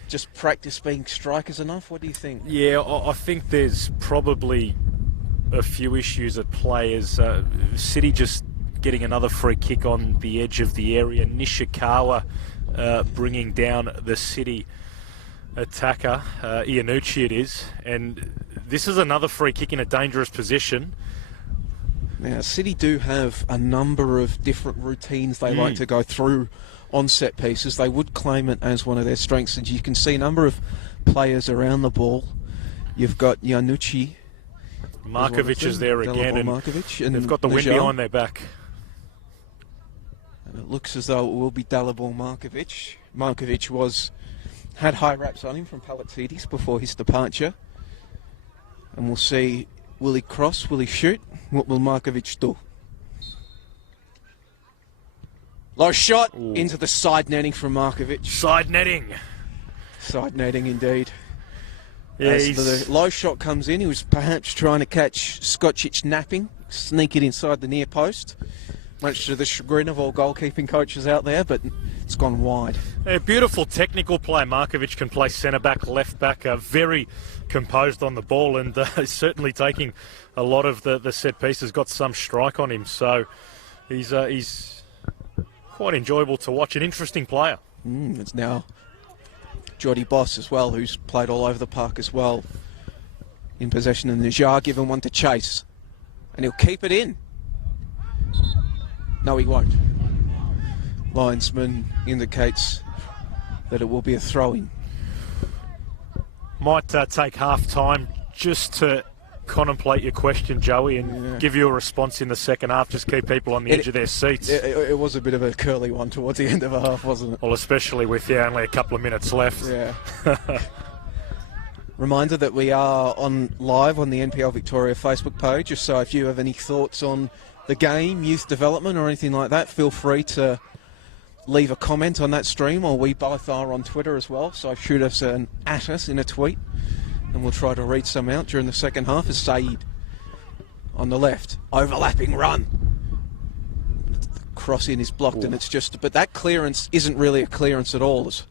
just practice being strikers enough? What do you think? Yeah, I think there's probably a few issues at play. As City just getting another free kick on the edge of the area. Nishikawa bringing down the City attacker, Iannucci it is, and this is another free kick in a dangerous position. Now, City do have a number of different routines they like to go through on set pieces. They would claim it as one of their strengths, and you can see a number of players around the ball. You've got Iannucci Markovic is there again, and Markovic and they've got the wind Lejar. behind their back. And it looks as though it will be Dalibor Markovic. Markovic had high raps on him from Palatidis before his departure. And we'll see, will he cross, will he shoot? What will Markovic do? Low shot into the side netting from Markovic. Side netting. Side netting indeed. Yeah, As the low shot comes in, he was perhaps trying to catch Skocic napping, sneak it inside the near post, much to the chagrin of all goalkeeping coaches out there, but it's gone wide. A beautiful technical play. Markovic can play centre-back, left-back, very composed on the ball, and certainly taking a lot of the set pieces, got some strike on him, so he's quite enjoyable to watch, an interesting player. It's now Jordy Boss as well, who's played all over the park as well, in possession, and Najar given one to chase, and he'll keep it in. No, he won't. Linesman indicates that it will be a throw-in. Might take half-time just to contemplate your question, Joey, and give you a response in the second half. Just keep people on the edge of their seats. It was a bit of a curly one towards the end of a half, wasn't it? Well, especially with only a couple of minutes left. Yeah. Reminder that we are on live on the NPL Victoria Facebook page, just so if you have any thoughts on the game, youth development or anything like that, feel free to leave a comment on that stream, or we both are on Twitter as well, so shoot us at us in a tweet and we'll try to read some out during the second half. As Saeed on the left, overlapping run, cross in is blocked. And it's just, but that clearance isn't really a clearance at all. There's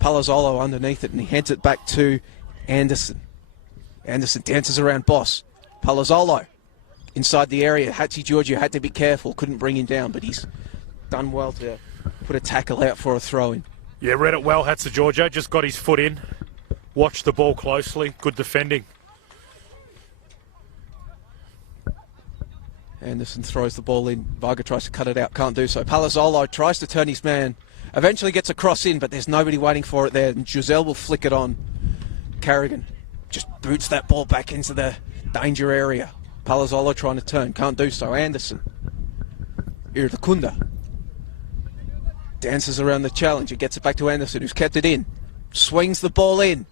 Palazzolo underneath it and he heads it back to Anderson. Anderson dances around Boss. Palazzolo inside the area. Hatzi Giorgio had to be careful, couldn't bring him down, but he's done well to put a tackle out for a throw-in. Yeah, read it well, Hatzi Giorgio, just got his foot in. Watched the ball closely, good defending. Anderson throws the ball in. Varga tries to cut it out, can't do so. Palazzolo tries to turn his man, eventually gets a cross in, but there's nobody waiting for it there, and Giselle will flick it on. Carrigan just boots that ball back into the danger area. Palazzolo trying to turn, can't do so. Anderson. Irdakunda dances around the challenge. It gets it back to Anderson, who's kept it in. Swings the ball in.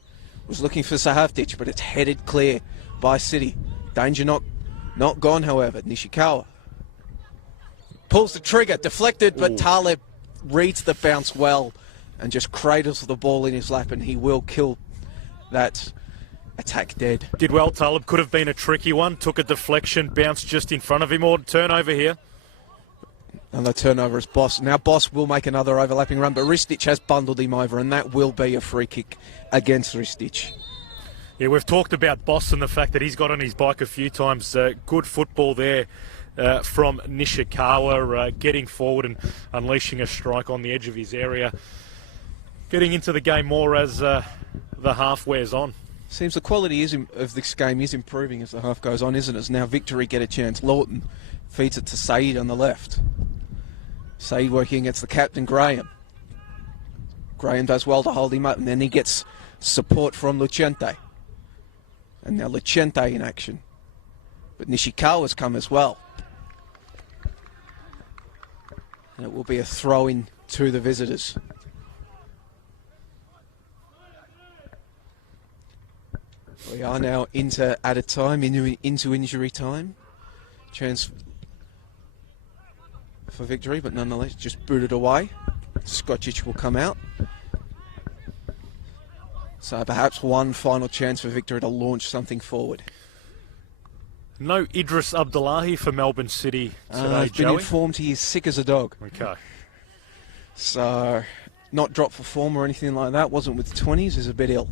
Was looking for Sahavdic, but it's headed clear by City. Danger not gone, however. Nishikawa pulls the trigger, deflected, but Taleb reads the bounce well and just cradles the ball in his lap, and he will kill that attack dead. Did well, Taleb. Could have been a tricky one. Took a deflection, bounced just in front of him, or turnover here. And the turnover is Boss. Now Boss will make another overlapping run, but Ristic has bundled him over, and that will be a free kick against Ristic. Yeah, we've talked about Boss and the fact that he's got on his bike a few times. Good football there from Nishikawa, getting forward and unleashing a strike on the edge of his area. Getting into the game more as the half wears on. Seems the quality of this game is improving as the half goes on, isn't it? As now Victory get a chance. Lawton feeds it to Saeed on the left. Saeed working against the captain, Graham. Graham does well to hold him up, and then he gets support from Lucente. And now Lucente in action. But Nishikawa's come as well. And it will be a throw-in to the visitors. We are now into added time, into injury time. Chance for Victory, but nonetheless just booted away. Skocic will come out. So perhaps one final chance for Victory to launch something forward. No Idris Abdullahi for Melbourne City today, I've been informed he is sick as a dog. Okay. So, not dropped for form or anything like that. Wasn't with the 20s, is a bit ill.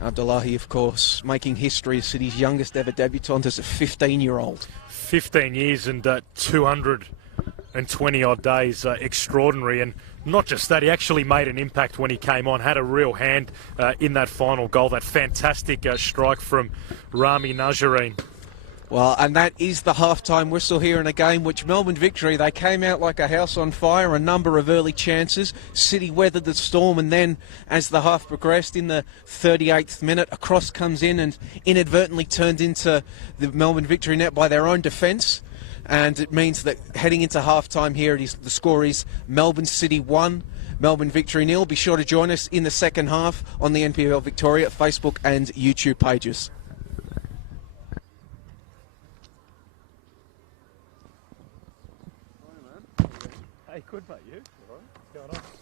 Abdullahi, of course, making history as City's youngest ever debutant as a 15-year-old. 15 years and 220 odd days, extraordinary. And not just that, he actually made an impact when he came on, had a real hand in that final goal, that fantastic strike from Rami Najareen. Well, and that is the half-time whistle here in a game which Melbourne Victory, they came out like a house on fire, a number of early chances. City weathered the storm, and then as the half progressed in the 38th minute, a cross comes in and inadvertently turned into the Melbourne Victory net by their own defence. And it means that heading into half-time here, the score is Melbourne City 1, Melbourne Victory 0. Be sure to join us in the second half on the NPL Victoria Facebook and YouTube pages. Hey, good mate, you? All right? What's going on?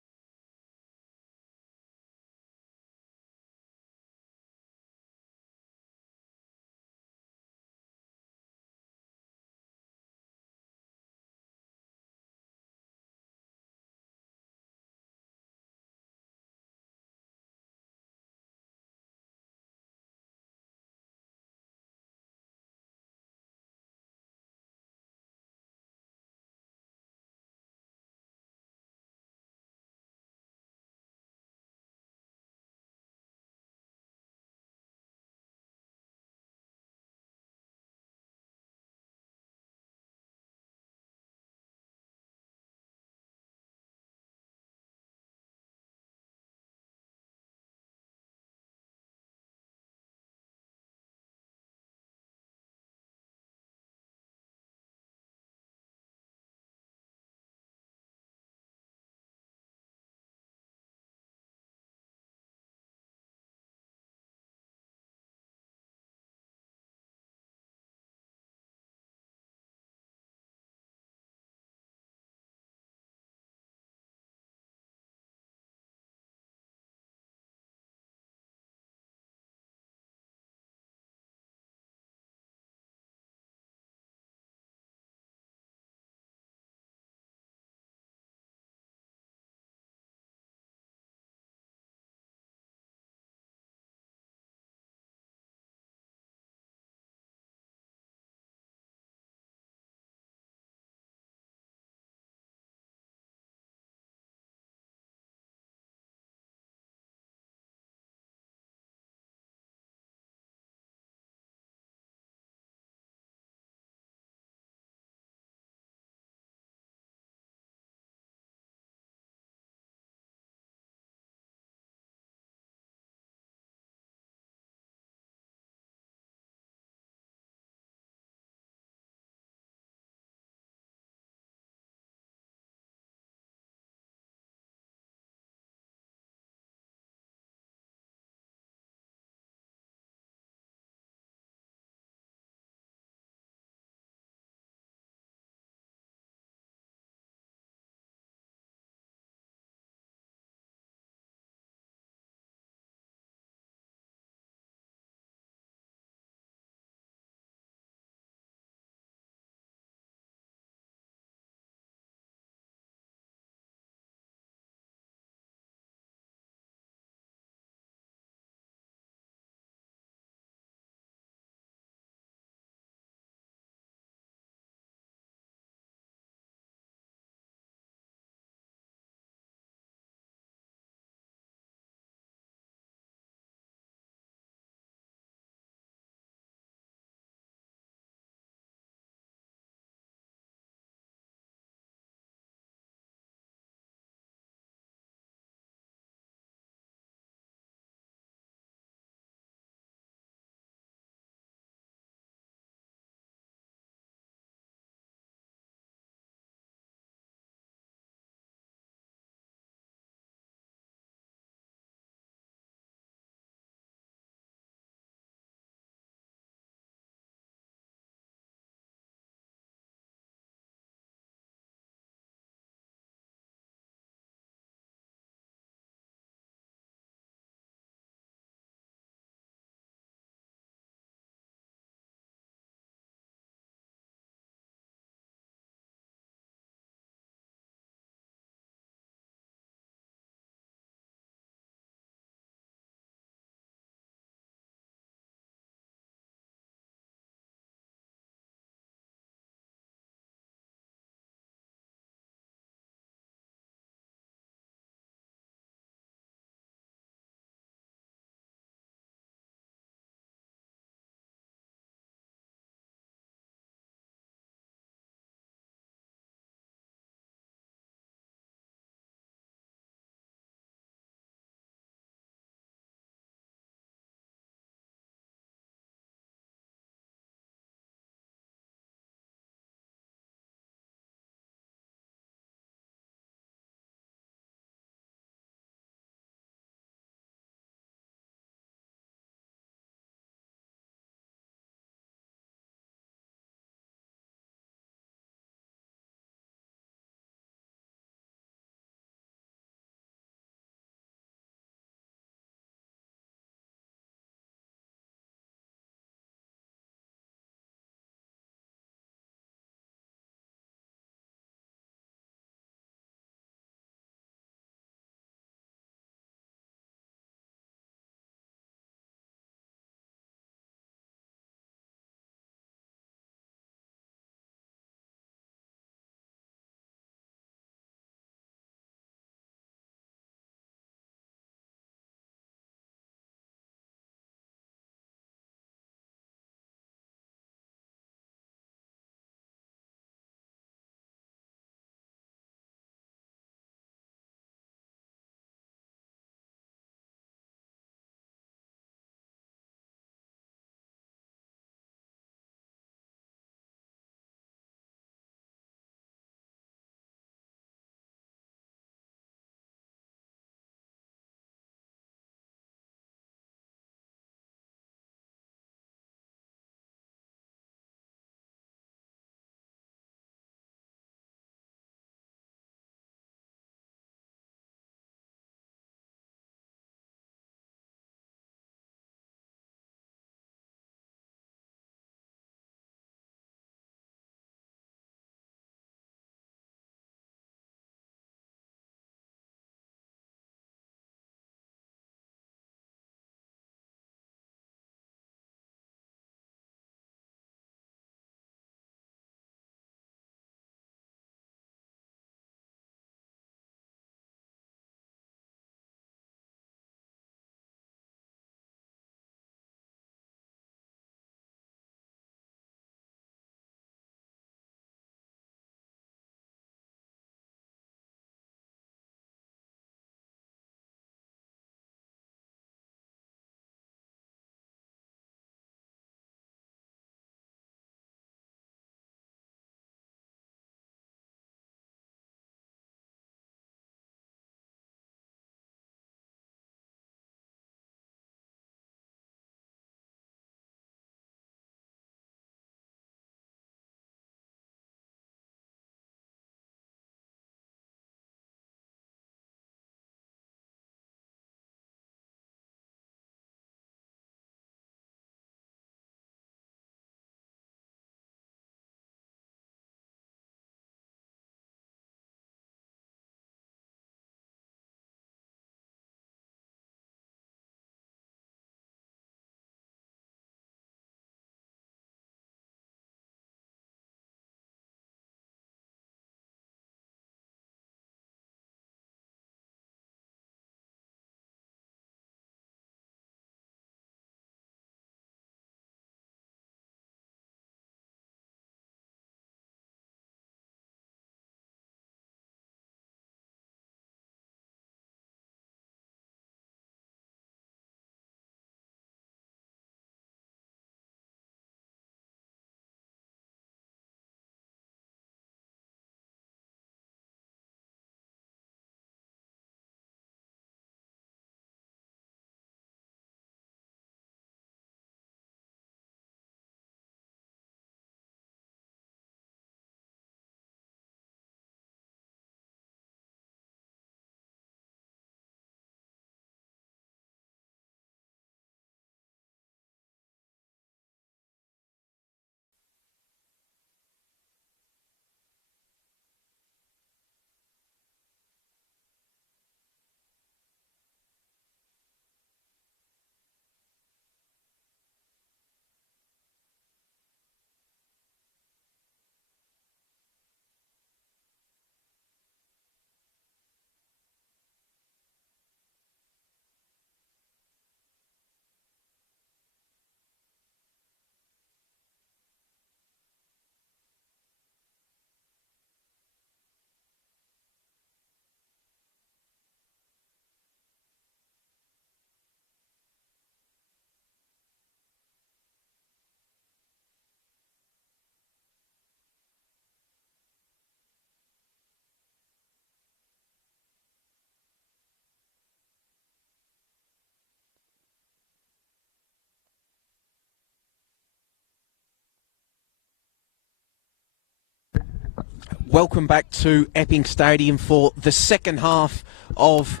Welcome back to Epping Stadium for the second half of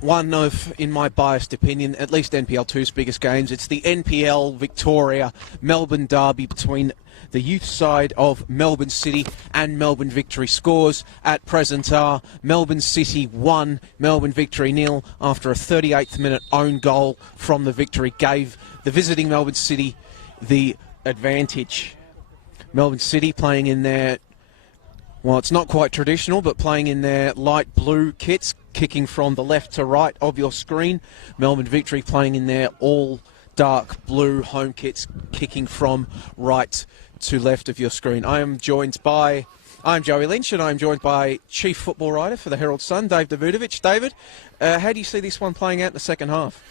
one of, in my biased opinion, at least NPL 2's biggest games. It's the NPL Victoria Melbourne derby between the youth side of Melbourne City and Melbourne Victory. Scores at present are Melbourne City 1, Melbourne Victory 0, after a 38th minute own goal from the Victory gave the visiting Melbourne City the advantage. Melbourne City playing in their, well, it's not quite traditional, but playing in their light blue kits, kicking from the left to right of your screen. Melbourne Victory playing in their all dark blue home kits, kicking from right to left of your screen. I'm Joey Lynch, and I'm joined by Chief Football Writer for the Herald Sun, Dave Davutovic. David, how do you see this one playing out in the second half?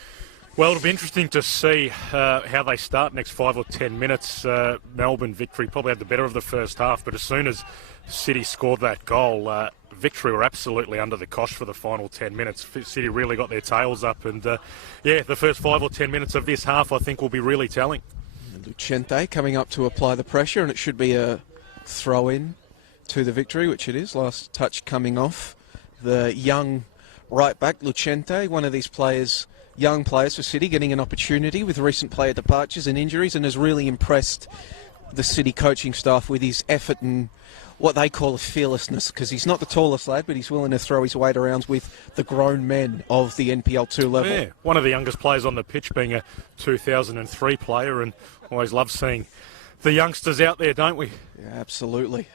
Well, it'll be interesting to see how they start next 5 or 10 minutes. Melbourne Victory probably had the better of the first half, but as soon as City scored that goal, Victory were absolutely under the cosh for the final 10 minutes. City really got their tails up, and the first 5 or 10 minutes of this half I think will be really telling. Lucente coming up to apply the pressure, and it should be a throw-in to the Victory, which it is. Last touch coming off the young right-back, Lucente, one of these players, young players for City, getting an opportunity with recent player departures and injuries, and has really impressed the City coaching staff with his effort and what they call a fearlessness, because he's not the tallest lad, but he's willing to throw his weight around with the grown men of the NPL 2 level. Yeah, one of the youngest players on the pitch, being a 2003 player, and always love seeing the youngsters out there, don't we? Yeah, absolutely.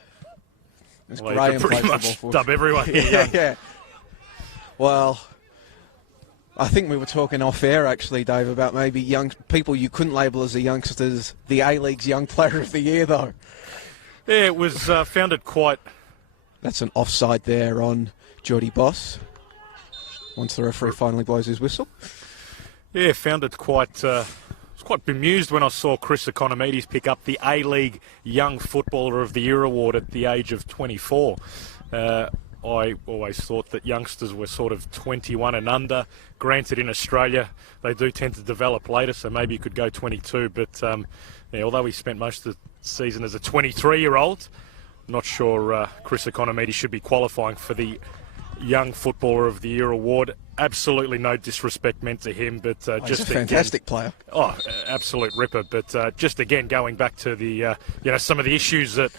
There's Well, Graham you could pretty plays the much ball for dub everyone. yeah. Well, I think we were talking off air, actually, Dave, about maybe young people you couldn't label as the youngsters, the A-League's Young Player of the Year, though. Yeah, it was founded quite... That's an offside there on Geordie Boss, once the referee finally blows his whistle. Yeah, found it quite... I was quite bemused when I saw Chris Economides pick up the A-League Young Footballer of the Year award at the age of 24. I always thought that youngsters were sort of 21 and under. Granted, in Australia, they do tend to develop later, so maybe you could go 22. But although he spent most of the season as a 23-year-old, I'm not sure Chris Economides should be qualifying for the Young Footballer of the Year award. Absolutely no disrespect meant to him, but He's a fantastic player. Oh, absolute ripper. But just again, going back to the some of the issues that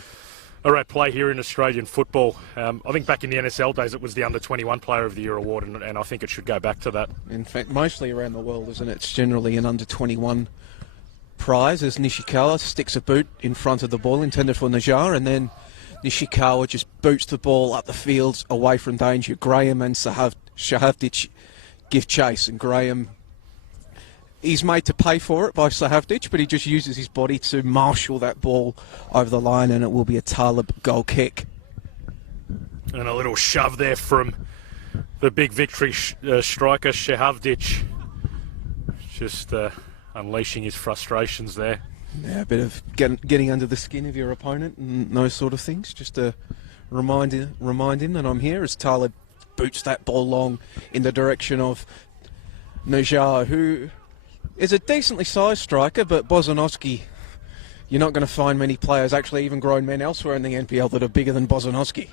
are at play here in Australian football. I think back in the NSL days it was the Under-21 Player of the Year award, and I think it should go back to that. In fact, mostly around the world, isn't it? It's generally an Under-21 prize, as Nishikawa sticks a boot in front of the ball intended for Najar, and then Nishikawa just boots the ball up the field away from danger. Graham and Shahavdic give chase, and Graham, he's made to pay for it by Sahavdic, but he just uses his body to marshal that ball over the line, and it will be a Talib goal kick. And a little shove there from the big Victory striker, Shahavdic. Just unleashing his frustrations there. Yeah, a bit of getting under the skin of your opponent and those sort of things, just to remind him that I'm here, as Talib boots that ball long in the direction of Najar, who is a decently sized striker, but Bozanovski, you're not going to find many players, actually even grown men elsewhere in the NPL, that are bigger than Bozanovski.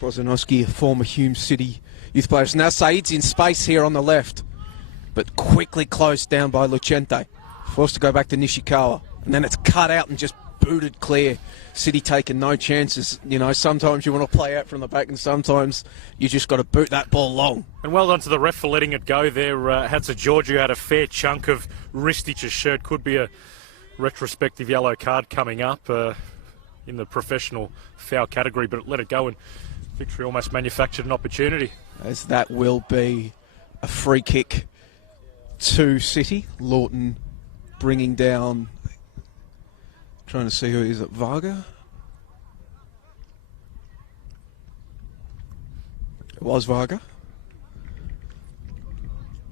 Bozanovski, a former Hume City youth player. Now Said's in space here on the left, but quickly closed down by Lucente. Forced to go back to Nishikawa, and then it's cut out and just booted clear. City taking no chances. You know, sometimes you want to play out from the back, and sometimes you just got to boot that ball long. And well done to the ref for letting it go there. Hatzigeorgiou had a fair chunk of Ristic's shirt. Could be a retrospective yellow card coming up in the professional foul category, but let it go, and Victory almost manufactured an opportunity. As that will be a free kick to City. Lawton bringing down, trying to see who it is, Varga? It was Varga.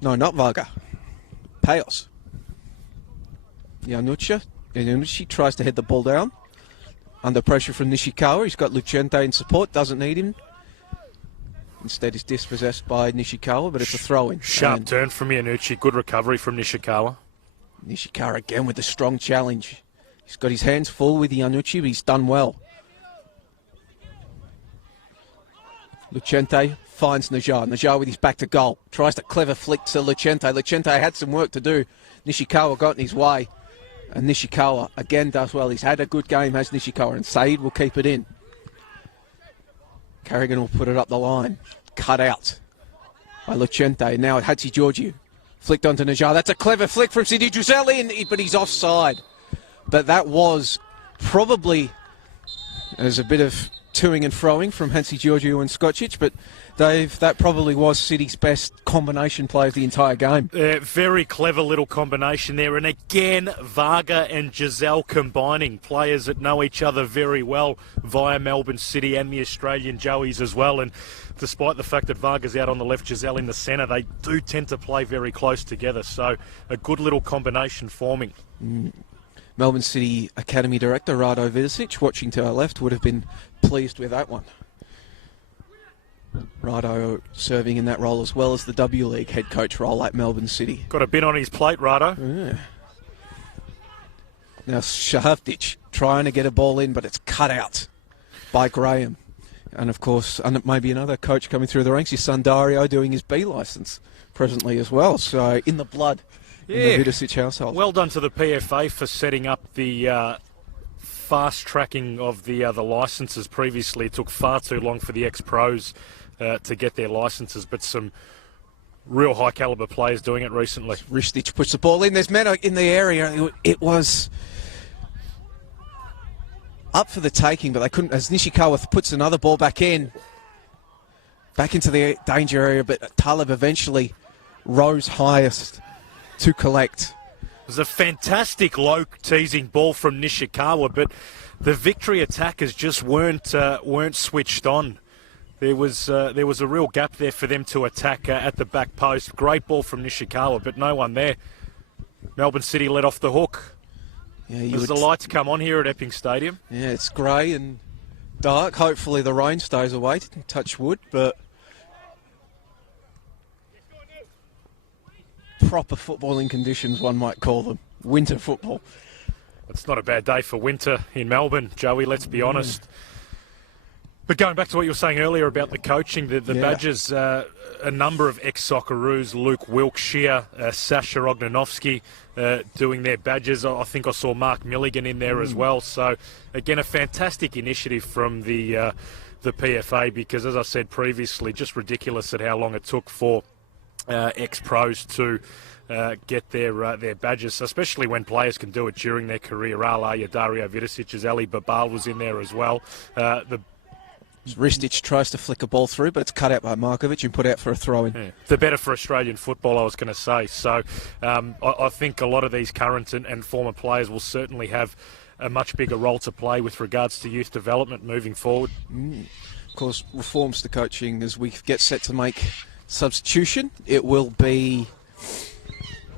No, not Varga. Payos. Yanucci tries to head the ball down. Under pressure from Nishikawa. He's got Lucente in support, doesn't need him. Instead, he's dispossessed by Nishikawa, but it's a throw-in. Sharp turn from Yanucci. Good recovery from Nishikawa. Nishikawa again with a strong challenge. He's got his hands full with Iannucci, but he's done well. Lucente finds Najar. Najar with his back to goal. Tries to clever flick to Lucente. Lucente had some work to do. Nishikawa got in his way. And Nishikawa again does well. He's had a good game, has Nishikawa. And Said will keep it in. Carrigan will put it up the line. Cut out by Lucente. Now at Hatzi Georgiou. Flicked onto Najar. That's a clever flick from Sidi Drizelli, but he's offside. But that was probably... There's a bit of toing and froing from Hatzi Georgiou and Skocic, but Dave, that probably was City's best combination play of the entire game. Very clever little combination there. And again, Varga and Giselle combining, players that know each other very well via Melbourne City and the Australian Joeys as well. And despite the fact that Varga's out on the left, Giselle in the centre, they do tend to play very close together. So a good little combination forming. Melbourne City Academy Director Rado Vidicic, watching to our left, would have been pleased with that one. Rado serving in that role as well as the W League head coach role at Melbourne City. Got a bit on his plate, Rado. Yeah. Now Shahavdic trying to get a ball in, but it's cut out by Graham. And of course, maybe another coach coming through the ranks, his son Dario doing his B licence presently as well. So in the blood. Yeah. In the Vidicic household. Well done to the PFA for setting up the fast tracking of the licences. Previously, it took far too long for the ex-pros to get their licences, but some real high calibre players doing it recently. Ristic puts the ball in. There's men in the area. It was up for the taking, but they couldn't. As Nishikawa puts another ball back into the danger area, but Talib eventually rose highest to collect. It was a fantastic low teasing ball from Nishikawa, but the Victory attackers just weren't switched on. There was a real gap there for them to attack at the back post. Great ball from Nishikawa, but no one there. Melbourne City let off the hook. Yeah, As the lights come on here at Epping Stadium. Yeah, it's grey and dark. Hopefully the rain stays away. Touch wood, but proper footballing conditions, one might call them. Winter football. It's not a bad day for winter in Melbourne, Joey, let's be honest. But going back to what you were saying earlier about the coaching, the Badgers, a number of ex-Socceroos, Luke Wilkshire, Sasha Ognanovsky, doing their badges. I think I saw Mark Milligan in there as well. So, again, a fantastic initiative from the PFA because, as I said previously, just ridiculous at how long it took for ex-pros to get their badges, especially when players can do it during their career. Alaya, Dario Vidicic, Ali Babal was in there as well. Ristic tries to flick a ball through, but it's cut out by Markovic and put out for a throw-in. Yeah. The better for Australian football, I was going to say. So I think a lot of these current and former players will certainly have a much bigger role to play with regards to youth development moving forward. Of course, reforms to coaching as we get set to make substitution. It will be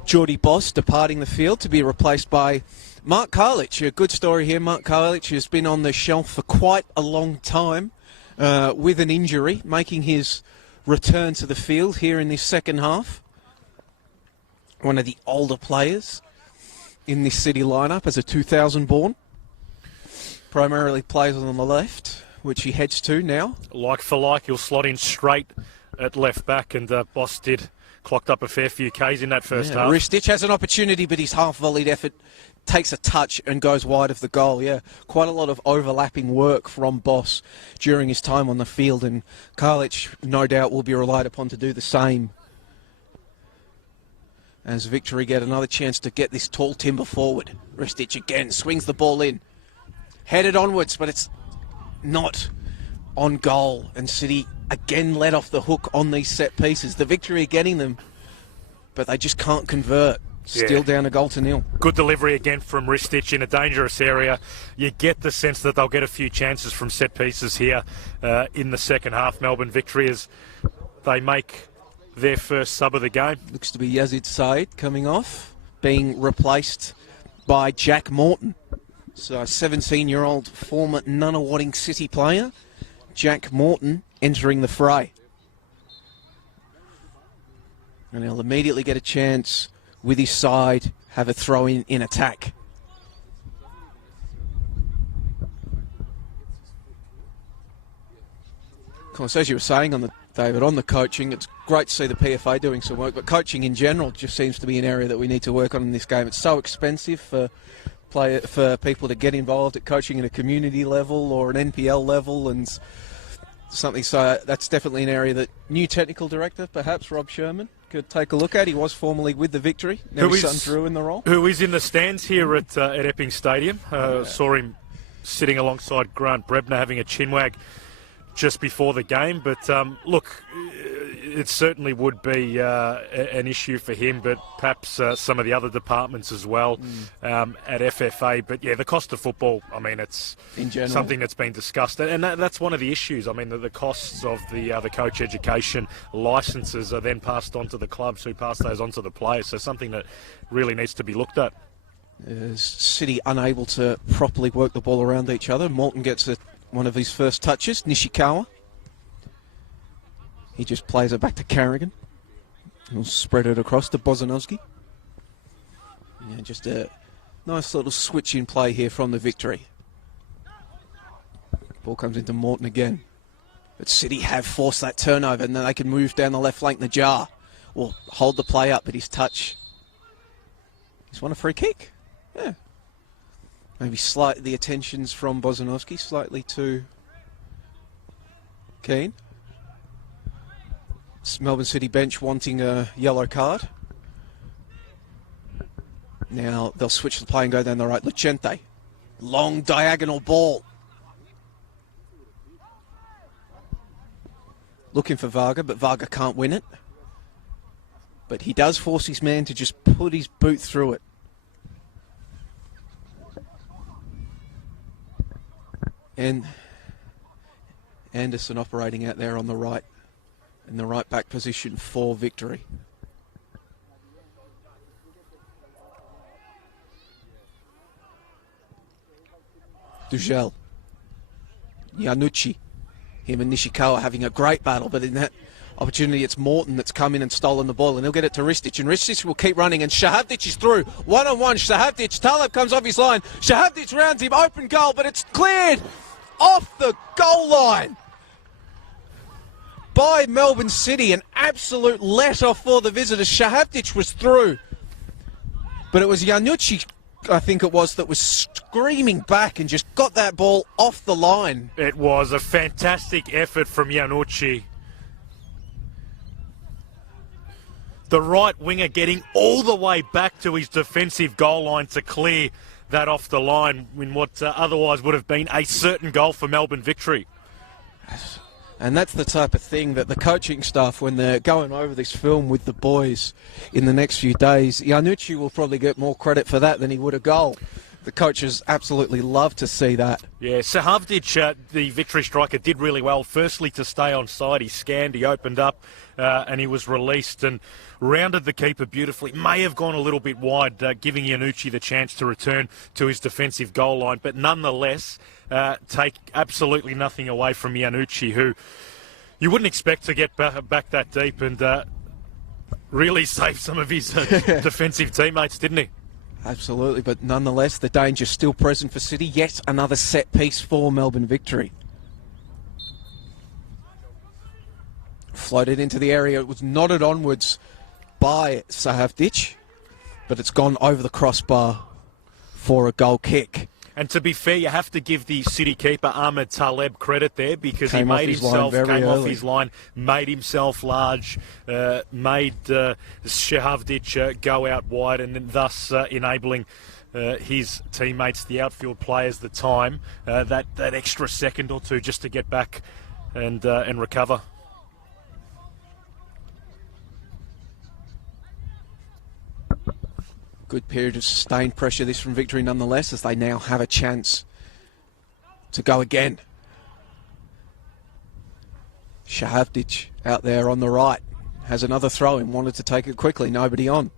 Geordie Boss departing the field to be replaced by Mark Karlich. A good story here. Mark Karlich has been on the shelf for quite a long time with an injury, making his return to the field here in this second half. One of the older players in this City lineup as a 2000 born. Primarily plays on the left, which he heads to now. Like for like, he'll slot in straight at left back, and Boss clocked up a fair few Ks in that first half. Ristic has an opportunity, but his half-volleyed effort takes a touch and goes wide of the goal. Yeah, quite a lot of overlapping work from Boss during his time on the field, and Karlich, no doubt, will be relied upon to do the same. As Victory get another chance to get this tall timber forward. Ristic again swings the ball in. Headed onwards, but it's not on goal, and City again let off the hook on these set pieces. The Victory are getting them, but they just can't convert. Still down a goal to nil. Good delivery again from Ristic in a dangerous area. You get the sense that they'll get a few chances from set pieces here in the second half. Melbourne Victory as they make their first sub of the game. Looks to be Yazid Said coming off, being replaced by Jack Morton. So a 17-year-old former Nunawading City player, Jack Morton, entering the fray. And he'll immediately get a chance with his side, have a throw in attack. course, as you were saying, David, on the coaching, it's great to see the PFA doing some work, but coaching in general just seems to be an area that we need to work on in this game. It's so expensive for people to get involved at coaching at a community level or an NPL level, and something. So that's definitely an area that new technical director, perhaps Rob Sherman, could take a look at. He was formerly with the Victory. Now his son Drew in the role. Who is in the stands here at Epping Stadium. Saw him sitting alongside Grant Brebner having a chinwag just before the game, but look, it certainly would be an issue for him, but perhaps some of the other departments as well at FFA. But yeah, the cost of football, I mean, it's in general something that's been discussed, and that's one of the issues. I mean, the costs of the coach education licences are then passed on to the clubs, who pass those on to the players, so something that really needs to be looked at. City unable to properly work the ball around each other. Morton gets one of his first touches, Nishikawa. He just plays it back to Carrigan. He'll spread it across to Bozanovsky. Yeah, just a nice little switch in play here from the Victory. Ball comes into Morton again. But City have forced that turnover, and then they can move down the left flank. Najjar will hold the play up, but his touch. He's won a free kick. Yeah. Maybe the attentions from Bozanovsky slightly too keen. Melbourne City bench wanting a yellow card. Now they'll switch the play and go down the right. Lucente. Long diagonal ball. Looking for Varga, but Varga can't win it. But he does force his man to just put his boot through it. And Anderson operating out there on the right, in the right back position for Victory. Dugel. Yanucci. Him and Nishikawa having a great battle, but in that opportunity it's Morton that's come in and stolen the ball, and he'll get it to Ristic, and Ristic will keep running, and Shahavdic is through. One-on-one, Shahavdic. Taleb comes off his line. Shahavdic rounds him, open goal, but it's cleared off the goal line by Melbourne City. An absolute let-off for the visitors. Shahavdic was through, but it was Yanucci, I think it was, that was screaming back and just got that ball off the line. It was a fantastic effort from Yanucci. The right winger getting all the way back to his defensive goal line to clear that off the line in what otherwise would have been a certain goal for Melbourne Victory. And that's the type of thing that the coaching staff, when they're going over this film with the boys in the next few days, Yanucci will probably get more credit for that than he would a goal. The coaches absolutely love to see that. Yeah, Sahavdic, the Victory striker, did really well. Firstly, to stay on side, he scanned, he opened up, and he was released and rounded the keeper beautifully. May have gone a little bit wide, giving Yanucci the chance to return to his defensive goal line, but nonetheless, take absolutely nothing away from Yanucci, who you wouldn't expect to get back that deep, and really saved some of his defensive teammates, didn't he? Absolutely, but nonetheless, the danger's still present for City. Yet another set piece for Melbourne Victory. Floated into the area. It was nodded onwards by Sahavdic, but it's gone over the crossbar for a goal kick. And to be fair, you have to give the City keeper Ahmed Taleb credit there, because he made himself, came off his line, made himself large, made Shahavdic go out wide, and thus enabling his teammates, the outfield players, the time, that extra second or two just to get back and recover. Good period of sustained pressure, this from Victory nonetheless, as they now have a chance to go again. Shahavdic out there on the right has another throw in, wanted to take it quickly, nobody on.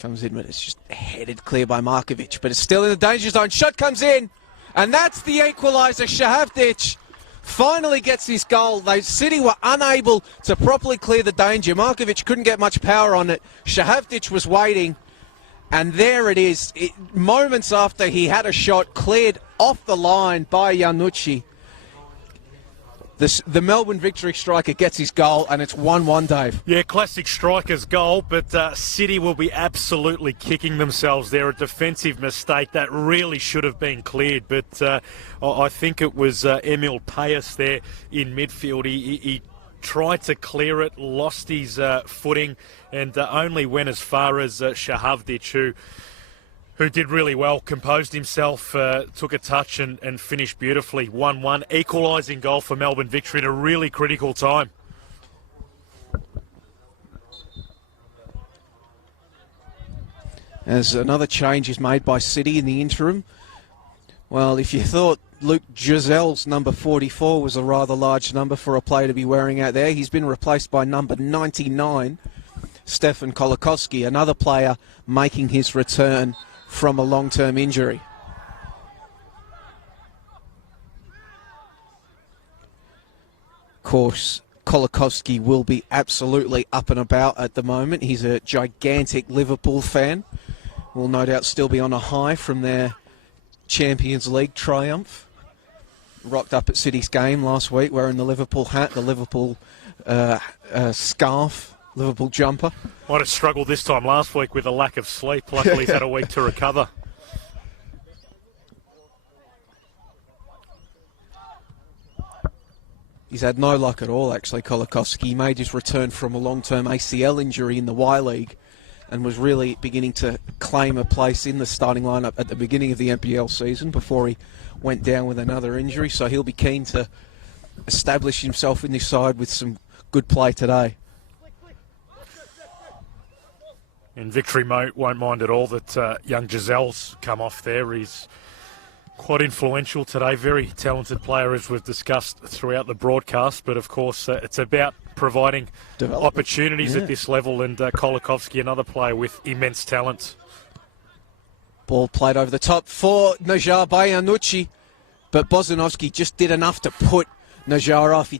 Comes in, but it's just headed clear by Markovic, but it's still in the danger zone. Shot comes in, and that's the equaliser. Shahavdic finally gets his goal. City were unable to properly clear the danger. Markovic couldn't get much power on it. Shahavdic was waiting, and there it is. Moments after he had a shot cleared off the line by Iannucci. The Melbourne Victory striker gets his goal, and it's 1-1, Dave. Yeah, classic striker's goal, but City will be absolutely kicking themselves there. A defensive mistake that really should have been cleared, but I think it was Emil Payas there in midfield. He tried to clear it, lost his footing, and only went as far as Shahavdic, who did really well, composed himself, took a touch and finished beautifully. 1-1, equalising goal for Melbourne Victory at a really critical time. As another change is made by City in the interim. Well, if you thought Luke Giselle's number 44 was a rather large number for a player to be wearing out there, he's been replaced by number 99, Stefan Kolakowski, another player making his return from a long-term injury. Of course, Kolakowski will be absolutely up and about at the moment. He's a gigantic Liverpool fan. Will no doubt still be on a high from their Champions League triumph. Rocked up at City's game last week wearing the Liverpool hat, the Liverpool scarf, Liverpool jumper. Might have struggled this time last week with a lack of sleep. Luckily he's had a week to recover. He's had no luck at all, actually, Kolakowski. He made his return from a long-term ACL injury in the Y-League and was really beginning to claim a place in the starting lineup at the beginning of the NPL season before he went down with another injury. So he'll be keen to establish himself in this side with some good play today. And Victory won't mind at all that young Giselle's come off there. He's quite influential today, very talented player as we've discussed throughout the broadcast, but of course it's about providing opportunities at this level, and Kolakowski, another player with immense talent. Ball played over the top for Najar by Iannucci, but Bozanovski just did enough to put Najar off.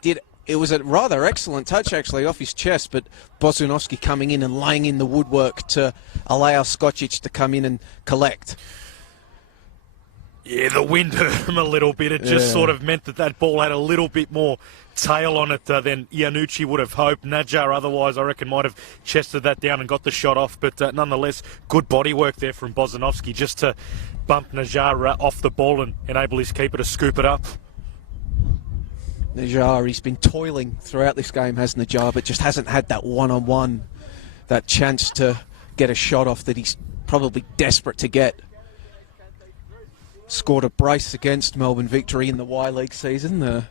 It was a rather excellent touch, actually, off his chest, but Bozanovski coming in and laying in the woodwork to allow Skocic to come in and collect. Yeah, the wind hurt him a little bit. It just sort of meant that ball had a little bit more tail on it than Iannucci would have hoped. Najar, otherwise, I reckon, might have chested that down and got the shot off. But nonetheless, good body work there from Bozanovski just to bump Najar off the ball and enable his keeper to scoop it up. Najar, he's been toiling throughout this game, hasn't Najar, but just hasn't had that one-on-one, that chance to get a shot off that he's probably desperate to get. Scored a brace against Melbourne Victory in the Y-League season, the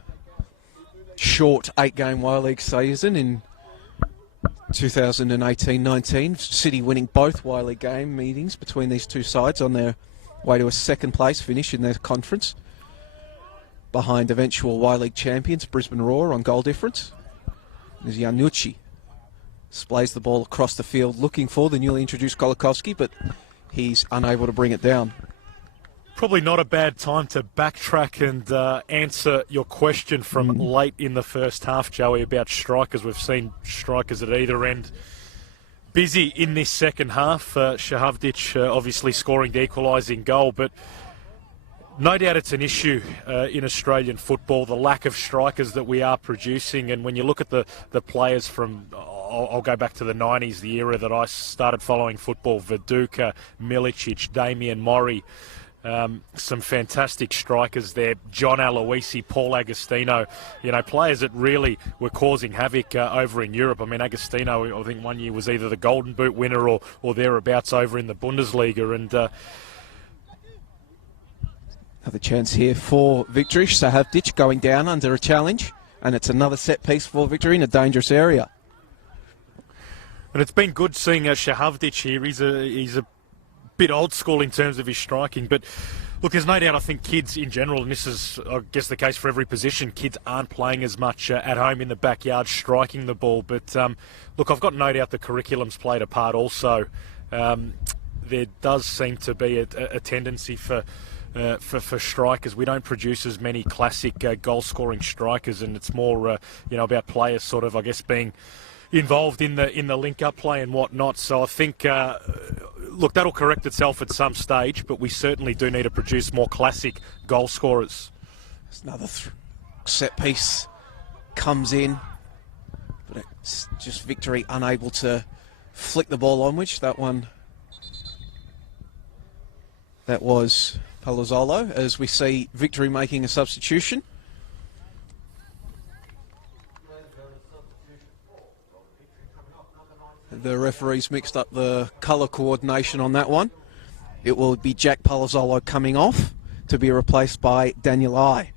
short 8-game Y-League season in 2018-19. City winning both Y-League game meetings between these two sides on their way to a second-place finish in their conference, behind eventual Y-League champions Brisbane Roar on goal difference. As Iannucci displays the ball across the field looking for the newly introduced Kolakowski, but he's unable to bring it down. Probably not a bad time to backtrack and answer your question from late in the first half, Joey, about strikers. We've seen strikers at either end busy in this second half. Shahavdic obviously scoring the equalising goal, but no doubt it's an issue in Australian football, the lack of strikers that we are producing. And when you look at the players from, I'll go back to the 90s, the era that I started following football, Viduka, Milicic, Damien Mori, some fantastic strikers there, John Aloisi, Paul Agostino, players that really were causing havoc over in Europe. I mean, Agostino, I think one year was either the Golden Boot winner or thereabouts over in the Bundesliga. And another chance here for Victory. Shahavdic going down under a challenge, and it's another set piece for Victory in a dangerous area. And it's been good seeing Shahavdic here. He's a bit old school in terms of his striking, but look, there's no doubt, I think kids in general, and this is, I guess, the case for every position, kids aren't playing as much at home in the backyard striking the ball. But look, I've got no doubt the curriculum's played a part also. There does seem to be a tendency for for strikers. We don't produce as many classic goal-scoring strikers, and it's more about players sort of, I guess, being involved in the link-up play and whatnot. So I think, look, that'll correct itself at some stage, but we certainly do need to produce more classic goal scorers. There's another set piece comes in, but it's just Victory unable to flick the ball onwards. That was Palazzolo, as we see Victory making a substitution. The referees mixed up the colour coordination on that one. It will be Jack Palazzolo coming off to be replaced by Daniel I.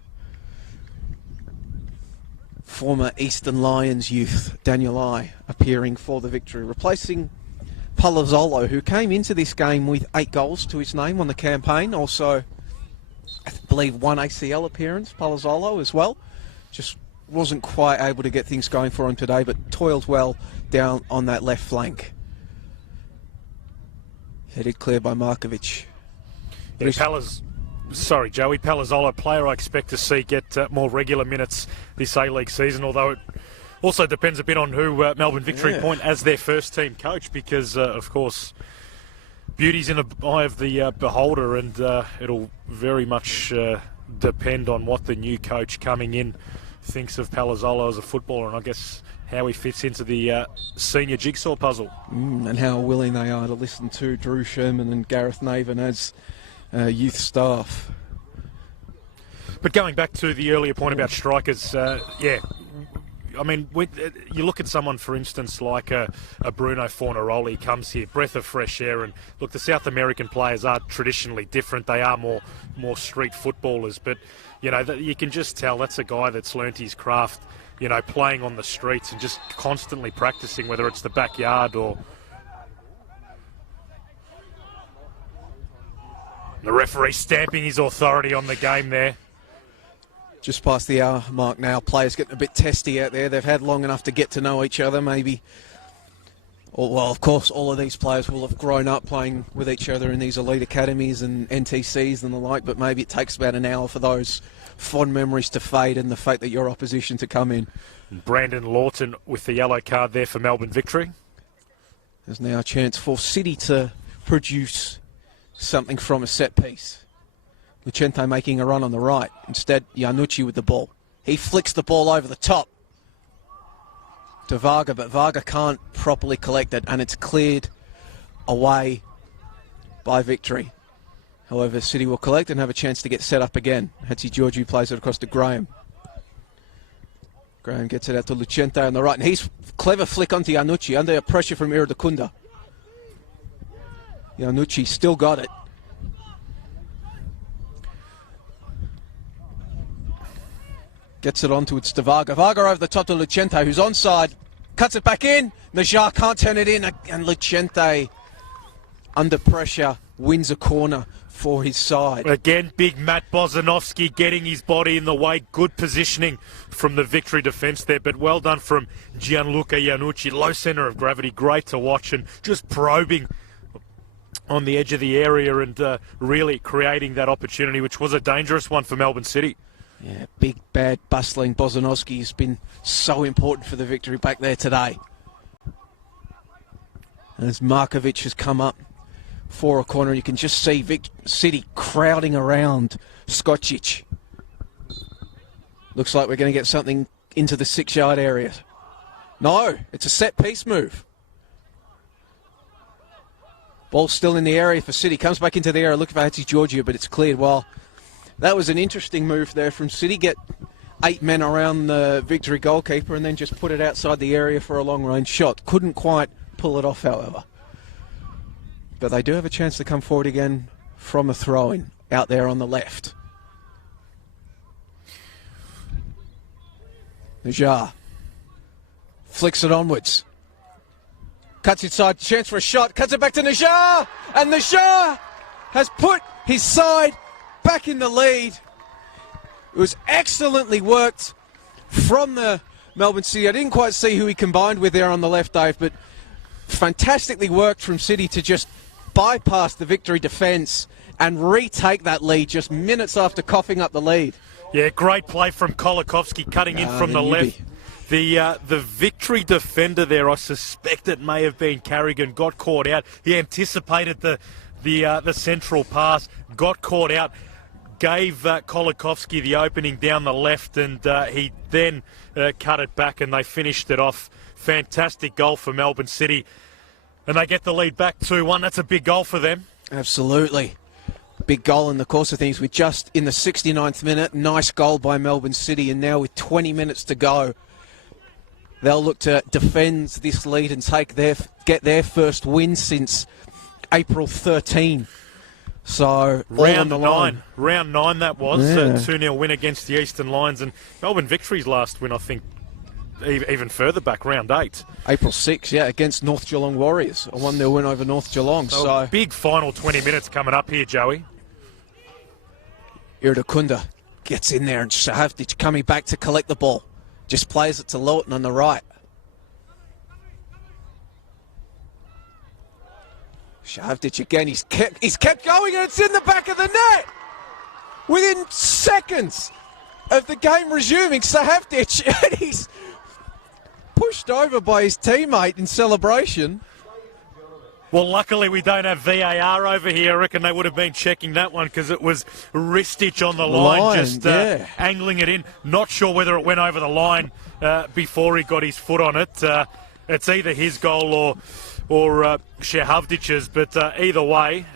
Former Eastern Lions youth, Daniel I, appearing for the Victory, replacing Palazzolo, who came into this game with 8 goals to his name on the campaign. Also, I believe 1 ACL appearance, Palazzolo as well. Just wasn't quite able to get things going for him today, but toiled well down on that left flank. Headed clear by Markovic. Yeah, Sorry, Joey. Palazzolo, player I expect to see get more regular minutes this A-League season, although it also depends a bit on who Melbourne Victory appoint as their first-team coach, because, of course, beauty's in the eye of the beholder, and it'll very much depend on what the new coach coming in thinks of Palazzolo as a footballer, and I guess how he fits into the senior jigsaw puzzle. And how willing they are to listen to Drew Sherman and Gareth Naven as youth staff. But going back to the earlier point about strikers, I mean, you look at someone, for instance, like a Bruno Fornaroli comes here, breath of fresh air, and look, the South American players are traditionally different. They are more street footballers, but you can just tell that's a guy that's learnt his craft, playing on the streets and just constantly practicing, whether it's the backyard or... The referee stamping his authority on the game there. Just past the hour mark now. Players getting a bit testy out there. They've had long enough to get to know each other, maybe. Well, of course, all of these players will have grown up playing with each other in these elite academies and NTCs and the like, but maybe it takes about an hour for those fond memories to fade and the fact that your opposition to come in. Brandon Lawton with the yellow card there for Melbourne Victory. There's now a chance for City to produce something from a set piece. Lucente making a run on the right. Instead, Iannucci with the ball. He flicks the ball over the top to Varga, but Varga can't properly collect it, and it's cleared away by Victory. However, City will collect and have a chance to get set up again. Hatzigeorgiou plays it across to Graham. Graham gets it out to Lucente on the right, and he's clever flick onto Iannucci under pressure from Iridakunda. Iannucci still got it. Gets it onto it's to Varga. Varga over the top to Lucente, who's onside. Cuts it back in. Najar can't turn it in, and Lucente, under pressure, wins a corner for his side. Again, big Matt Bozanovsky getting his body in the way. Good positioning from the Victory defence there, but well done from Gianluca Iannucci. Low centre of gravity, great to watch, and just probing on the edge of the area and really creating that opportunity, which was a dangerous one for Melbourne City. Yeah, big, bad, bustling Bozanovsky has been so important for the Victory back there today. As Markovic has come up for a corner, you can just see City crowding around Skocic. Looks like we're going to get something into the 6-yard area. No, it's a set-piece move. Ball still in the area for City. Comes back into the area looking for Hatzigeorgiou, but it's cleared. Well, that was an interesting move there from City. Get 8 men around the Victory goalkeeper and then just put it outside the area for a long-range shot. Couldn't quite pull it off, however. But they do have a chance to come forward again from a throw-in out there on the left. Najar flicks it onwards. Cuts inside, chance for a shot, cuts it back to Najar, and Najar has put his side back in the lead. It was excellently worked from the Melbourne City. I didn't quite see who he combined with there on the left, Dave, but fantastically worked from City to just bypass the Victory defence and retake that lead just minutes after coughing up the lead. Yeah, great play from Kolikovsky cutting in from the left. The Victory defender there, I suspect it may have been Carrigan, got caught out. He anticipated the central pass, got caught out, gave Kolikovsky the opening down the left, and he then cut it back and they finished it off. Fantastic goal for Melbourne City. And they get the lead back 2-1. That's a big goal for them. Absolutely. Big goal in the course of things. We're just in the 69th minute. Nice goal by Melbourne City. And now with 20 minutes to go, they'll look to defend this lead and get their first win since April 13. So round 9 that was. A 2-0 win against the Eastern Lions. And Melbourne Victory's last win, I think, even further back, round 8. April 6, against North Geelong Warriors. A 1-0 win over North Geelong. So big final 20 minutes coming up here, Joey. Iridakunda gets in there and Shahavdic coming back to collect the ball. Just plays it to Lawton on the right. Shahavdic again, he's kept going and it's in the back of the net! Within seconds of the game resuming, Shahavdic, and he's pushed over by his teammate in celebration. Well, luckily we don't have VAR over here. I reckon they would have been checking that one because it was Ristic on the line, just angling it in. Not sure whether it went over the line before he got his foot on it. It's either his goal or Shahavdic's, but either way,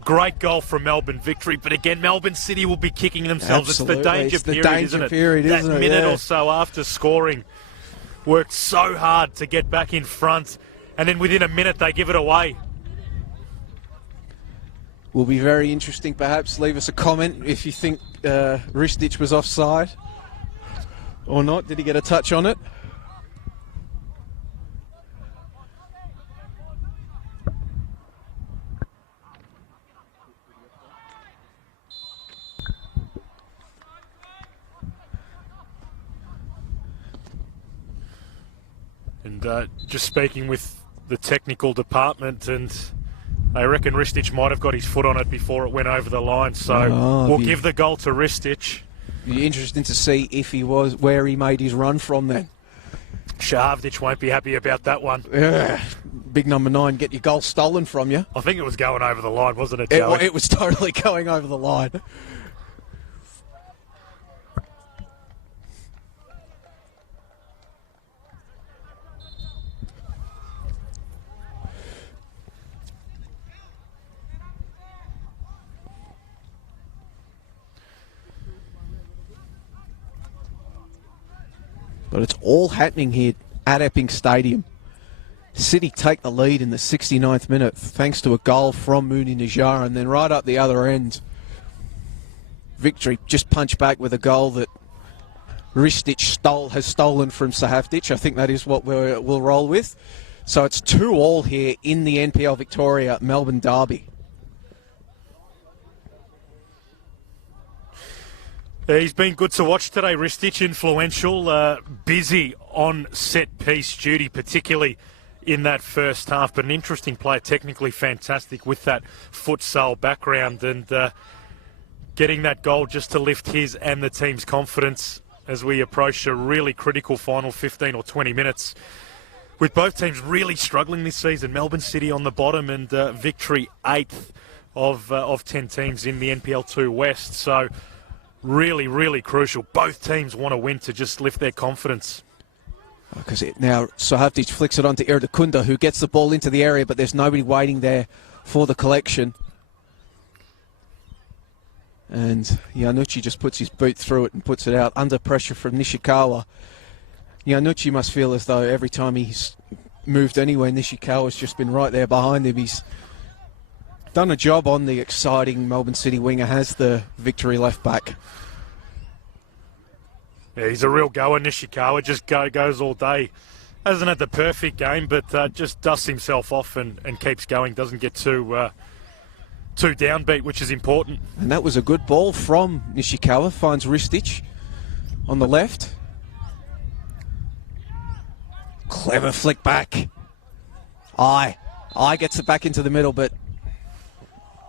great goal from Melbourne Victory. But again, Melbourne City will be kicking themselves. Absolutely. It's the danger period, isn't it? That minute or so after scoring, worked so hard to get back in front. And then within a minute, they give it away. Will be very interesting, perhaps. Leave us a comment if you think Ristic was offside or not. Did he get a touch on it? And just speaking with the technical department, and they reckon Ristic might have got his foot on it before it went over the line. So we'll give the goal to Ristic. Be interesting to see if he was where he made his run from then. Shahavdic won't be happy about that one. Yeah. Big number 9, get your goal stolen from you. I think it was going over the line, wasn't it, Joey? It was totally going over the line. But it's all happening here at Epping Stadium. City take the lead in the 69th minute thanks to a goal from Mooney Najjar, and then right up the other end, Victory just punched back with a goal that Ristic has stolen from Shahavdic. I think that is what we'll roll with. So it's 2-2 here in the NPL Victoria Melbourne derby. He's been good to watch today, Ristic, influential, busy on set-piece duty, particularly in that first half, but an interesting player, technically fantastic with that futsal background, and getting that goal just to lift his and the team's confidence as we approach a really critical final 15 or 20 minutes. With both teams really struggling this season, Melbourne City on the bottom and Victory 8th of 10 teams in the NPL 2 West, so really, really crucial. Both teams want to win to just lift their confidence. Because now Shahavdic flicks it onto Iridakunda, who gets the ball into the area, but there's nobody waiting there for the collection. And Yanucci just puts his boot through it and puts it out under pressure from Nishikawa. Yanucci must feel as though every time he's moved anywhere, Nishikawa's just been right there behind him. He's done a job on the exciting Melbourne City winger, has the Victory left back. Yeah, he's a real goer, Nishikawa, just goes all day. Hasn't had the perfect game, but just dusts himself off and keeps going, doesn't get too downbeat, which is important. And that was a good ball from Nishikawa, finds Ristic on the left. Clever flick back. I gets it back into the middle, but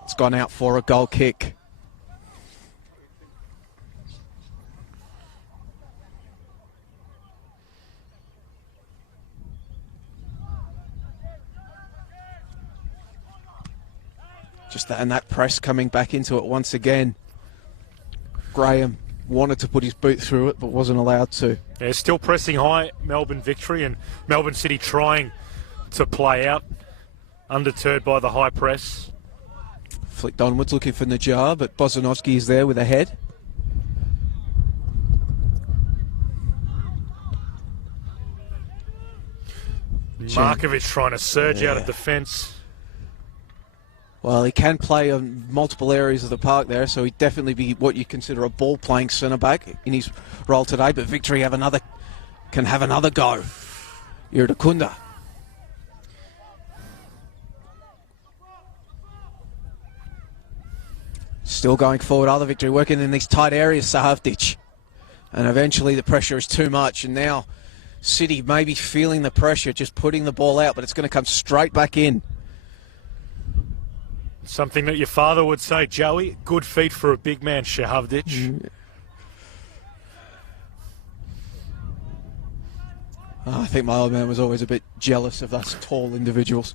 it's gone out for a goal kick. Just that, and that press coming back into it once again. Graham wanted to put his boot through it, but wasn't allowed to. Yeah, still pressing high, Melbourne Victory, and Melbourne City trying to play out, undeterred by the high press. Flicked onwards, looking for Najjar, but Bozanovsky is there with a head. Markovic trying to surge out of defence. Well, he can play on multiple areas of the park there, so he'd definitely be what you consider a ball-playing centre-back in his role today. But Victory can have another go. Irdakunda. Still going forward, other Victory working in these tight areas, Sahavdic. And eventually the pressure is too much, and now City may be feeling the pressure, just putting the ball out, but it's going to come straight back in. Something that your father would say, Joey, good feet for a big man, Shahavdic. I think my old man was always a bit jealous of us tall individuals.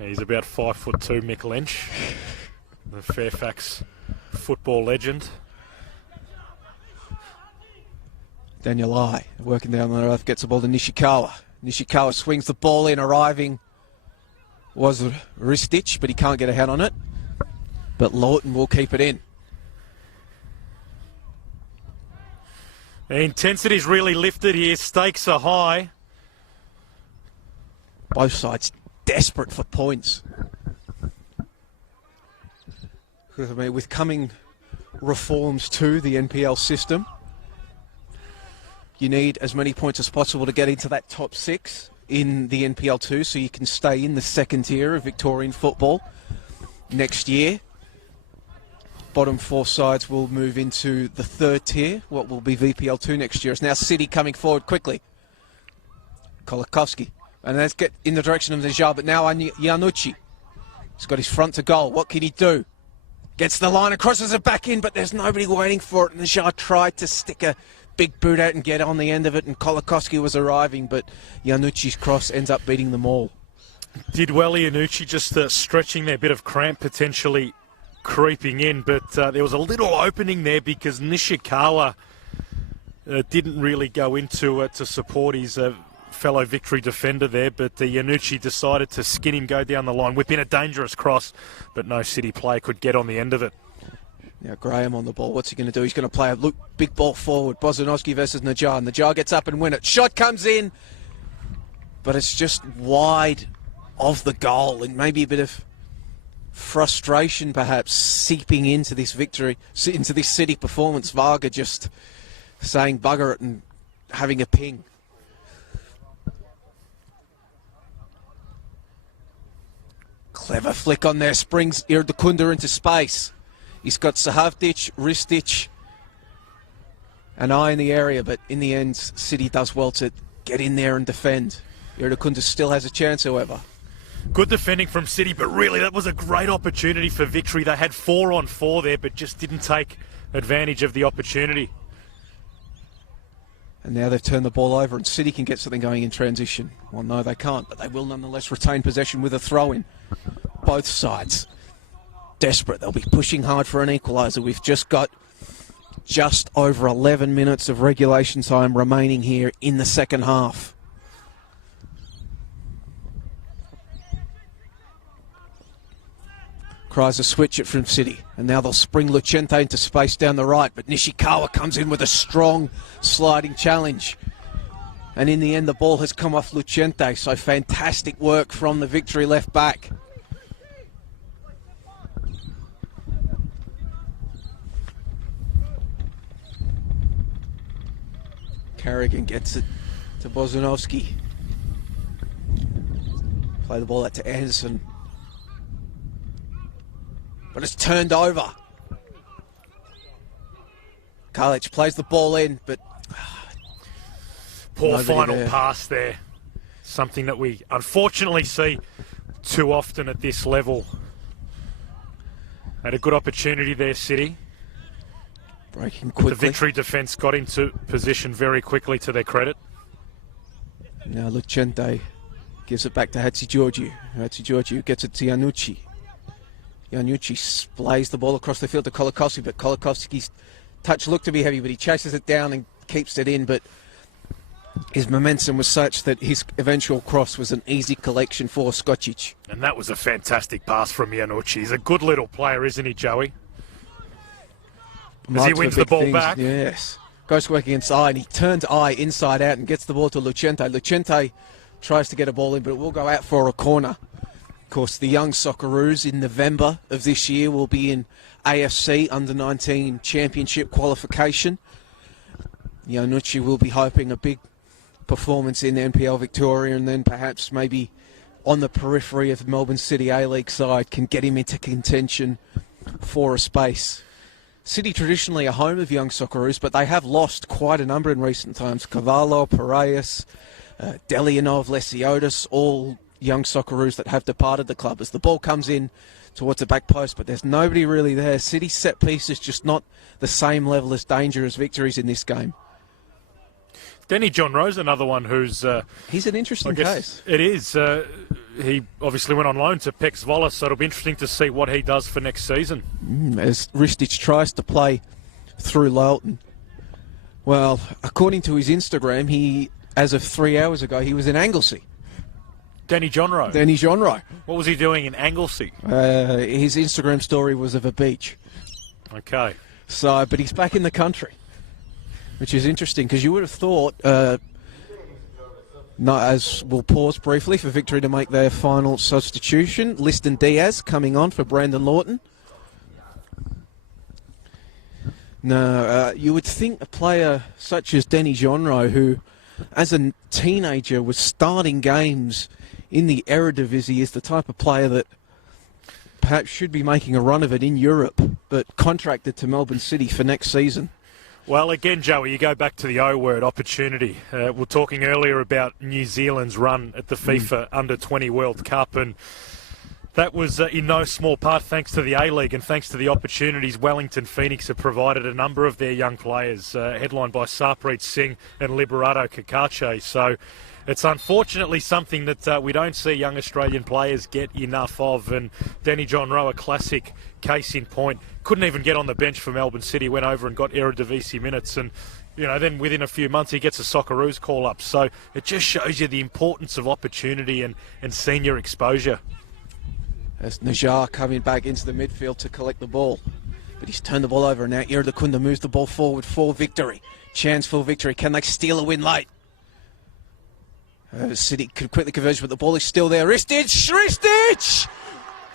Yeah, he's about 5'2", Mick Lynch, the Fairfax football legend. Daniel Lai working down the left, gets the ball to Nishikawa. Nishikawa swings the ball in, arriving was Ristic, but he can't get a hand on it. But Lawton will keep it in. The intensity's really lifted here. Stakes are high. Both sides desperate for points. Because, I mean, with coming reforms to the NPL system, you need as many points as possible to get into that top 6 in the NPL 2, so you can stay in the second tier of Victorian football next year. Bottom 4 sides will move into the third tier, what will be VPL 2 next year. It's now City coming forward quickly. Kolakowski. And let's get in the direction of Najjar, but now Iannucci. He's got his front to goal. What can he do? Gets the line and crosses it back in, but there's nobody waiting for it. Najjar tried to stick a big boot out and get on the end of it, and Kolakowski was arriving, but Iannucci's cross ends up beating them all. Did well, Iannucci, just stretching their bit of cramp potentially creeping in, but there was a little opening there because Nishikawa didn't really go into to support his fellow Victory defender there, but Iannucci decided to skin him, go down the line, whip in a dangerous cross, but no City player could get on the end of it. Now Graham on the ball. What's he going to do? He's going to play a big ball forward. Bozanovsky versus Najjar. Najjar gets up and win it. Shot comes in, but it's just wide of the goal, and maybe a bit of frustration perhaps seeping into this Victory, into this City performance. Varga just saying bugger it and having a ping. Clever flick on there, springs Irdakunda into space. He's got Sahavdic, Ristic, and I in the area, but in the end, City does well to get in there and defend. Irdakunda still has a chance, however. Good defending from City, but really that was a great opportunity for Victory. They had 4-on-4 there, but just didn't take advantage of the opportunity. And now they've turned the ball over, and City can get something going in transition. Well, no, they can't, but they will nonetheless retain possession with a throw-in. Both sides desperate. They'll be pushing hard for an equaliser. We've just got just over 11 minutes of regulation time remaining here in the second half. Cries a switch it from City, and now they'll spring Lucente into space down the right, but Nishikawa comes in with a strong sliding challenge. And in the end, the ball has come off Lucente, so fantastic work from the Victory left back. Carrigan gets it to Bozanovsky. Play the ball out to Anderson. But it's turned over. Kalic plays the ball in, but poor final pass there. something that we unfortunately see too often at this level. Had a good opportunity there, City. Breaking quickly. The Victory defence got into position very quickly, to their credit. Now Lucente gives it back to Hatzigeorgiou. Hatzigeorgiou gets it to Iannucci. Iannucci splays the ball across the field to Kolakowski, but Kolakowski's touch looked to be heavy, but he chases it down and keeps it in, but his momentum was such that his eventual cross was an easy collection for Skocic. And that was a fantastic pass from Iannucci. He's a good little player, isn't he, Joey? As he wins the ball back. Yes. Goes to work against I, and he turns I inside out and gets the ball to Lucente. Lucente tries to get a ball in, but it will go out for a corner. Of course, the young Socceroos in November of this year will be in AFC Under-19 Championship qualification. Iannucci will be hoping a big performance in NPL Victoria, and then perhaps maybe on the periphery of the Melbourne City A-League side can get him into contention for a space. City traditionally a home of young Socceroos, but they have lost quite a number in recent times. Cavallo, Piraeus, Delianov, Lesiotis, all young Socceroos that have departed the club. As the ball comes in towards the back post, but there's nobody really there. City's set piece is just not the same level as danger as Victory's in this game. Denny John Rose, another one who's... he's an interesting case. It is. He obviously went on loan to Pex Vola, so it'll be interesting to see what he does for next season. As Ristic tries to play through Lowton. Well, according to his Instagram, he, as of 3 hours ago, he was in Anglesey. Denny John Rose. Denny John Rose. What was he doing in Anglesey? His Instagram story was of a beach. Okay. So, but he's back in the country, which is interesting because you would have thought, as we'll pause briefly for Victory to make their final substitution, Liston Diaz coming on for Brandon Lawton. No, you would think a player such as Denny Jonro, who as a teenager was starting games in the Eredivisie, is the type of player that perhaps should be making a run of it in Europe, but contracted to Melbourne City for next season. Well, again, Joey, you go back to the O word, opportunity. We're talking earlier about New Zealand's run at the FIFA Under-20 World Cup, and that was in no small part thanks to the A-League and thanks to the opportunities Wellington Phoenix have provided a number of their young players, headlined by Sarpreet Singh and Liberato Kakache. So it's unfortunately something that we don't see young Australian players get enough of, and Denny John Rowe, a classic case in point, couldn't even get on the bench for Melbourne City, went over and got Eredivisie minutes, and then within a few months he gets a Socceroos call up. So it just shows you the importance of opportunity and senior exposure. As Najar coming back into the midfield to collect the ball, but he's turned the ball over, and now Iradakunda moves the ball forward for Victory. Chance for Victory. Can they steal a win late? City could quickly converge, but the ball is still there. Ristic!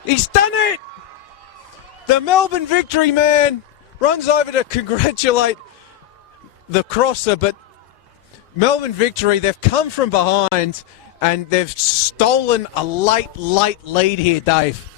He's done it! The Melbourne Victory man runs over to congratulate the crosser, but Melbourne Victory, they've come from behind and they've stolen a late lead here, Dave.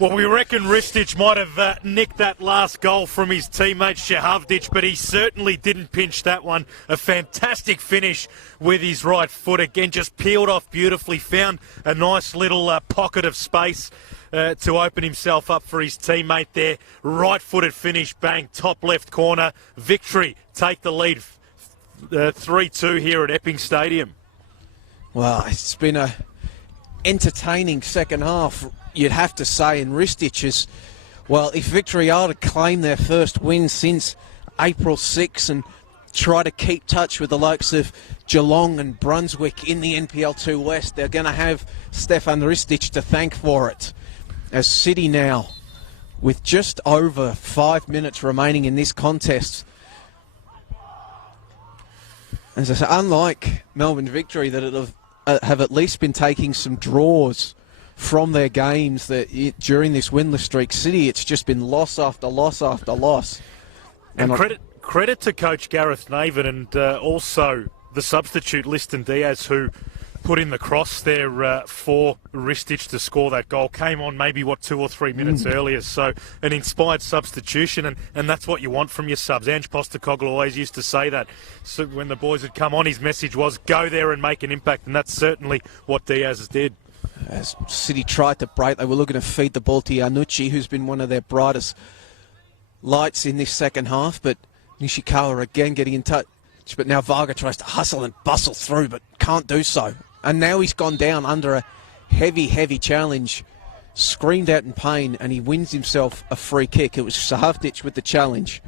Well, we reckon Ristic might have nicked that last goal from his teammate Shahavdic, but he certainly didn't pinch that one. A fantastic finish with his right foot. Again, just peeled off beautifully, found a nice little pocket of space to open himself up for his teammate there. Right-footed finish, bang, top left corner. Victory take the lead 3-2 here at Epping Stadium. Well, it's been a entertaining second half, you'd have to say, and Ristic is, well, if Victory are to claim their first win since April 6 and try to keep touch with the likes of Geelong and Brunswick in the NPL 2 West, they're going to have Stefan Ristic to thank for it. As City now, with just over 5 minutes remaining in this contest, as I say, unlike Melbourne Victory that have at least been taking some draws from their games during this winless streak, City, it's just been loss after loss after loss. And credit to coach Gareth Naven and also the substitute Liston Diaz, who put in the cross there for Ristic to score that goal. Came on maybe, 2 or 3 minutes earlier. So an inspired substitution, and that's what you want from your subs. Ange Postecoglou always used to say that. So when the boys had come on, his message was go there and make an impact, and that's certainly what Diaz did. As City tried to break, they were looking to feed the ball to Iannucci, who's been one of their brightest lights in this second half, but Nishikawa again getting in touch. But now Varga tries to hustle and bustle through, but can't do so. And now he's gone down under a heavy, heavy challenge, screamed out in pain, and he wins himself a free kick. It was Sahavdic with the challenge.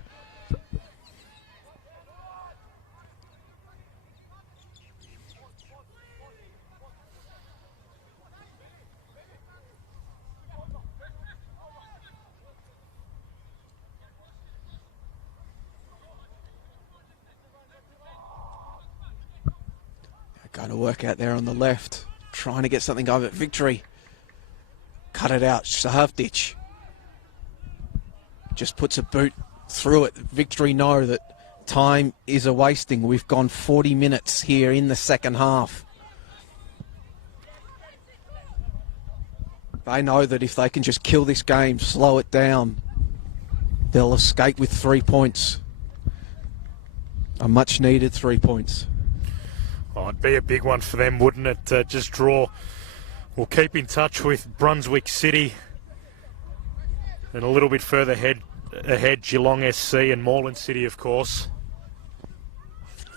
Going to work out there on the left, trying to get something over it. Victory. Cut it out. Sahavdic just puts a boot through it. Victory know that time is a wasting. We've gone 40 minutes here in the second half. They know that if they can just kill this game, slow it down, they'll escape with 3 points. A much needed 3 points. Oh, it'd be a big one for them, wouldn't it? Just draw. We'll keep in touch with Brunswick City. And a little bit further ahead, Geelong SC and Moreland City, of course.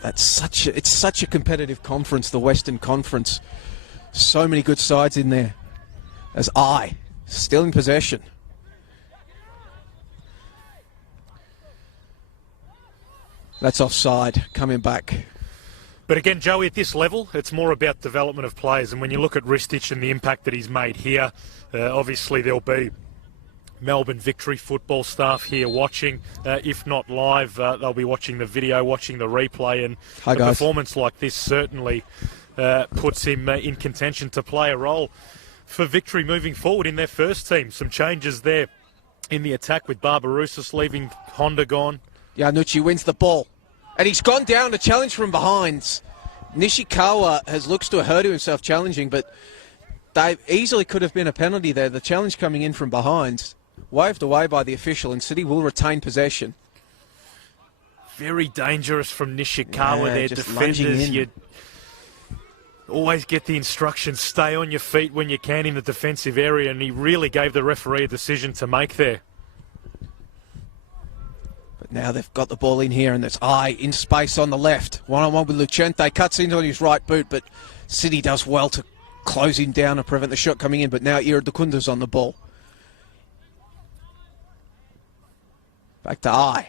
It's such a competitive conference, the Western Conference. So many good sides in there. As still in possession. That's offside, coming back. But again, Joey, at this level, it's more about development of players. And when you look at Ristic and the impact that he's made here, obviously there'll be Melbourne Victory football staff here watching. If not live, they'll be watching the video, watching the replay. And a performance like this certainly puts him in contention to play a role for Victory moving forward in their first team. Some changes there in the attack with Barbarousis leaving, Honda gone. Iannucci wins the ball. And he's gone down to challenge from behind. Nishikawa looks to have hurt himself challenging, but they easily could have been a penalty there. The challenge coming in from behind, waved away by the official, and City will retain possession. Very dangerous from Nishikawa there. Just defenders, you always get the instructions, stay on your feet when you can in the defensive area, and he really gave the referee a decision to make there. Now they've got the ball in here, and it's in space on the left. One-on-one with Lucente. Cuts in on his right boot, but City does well to close him down and prevent the shot coming in. But now Iridacunda's on the ball. Back to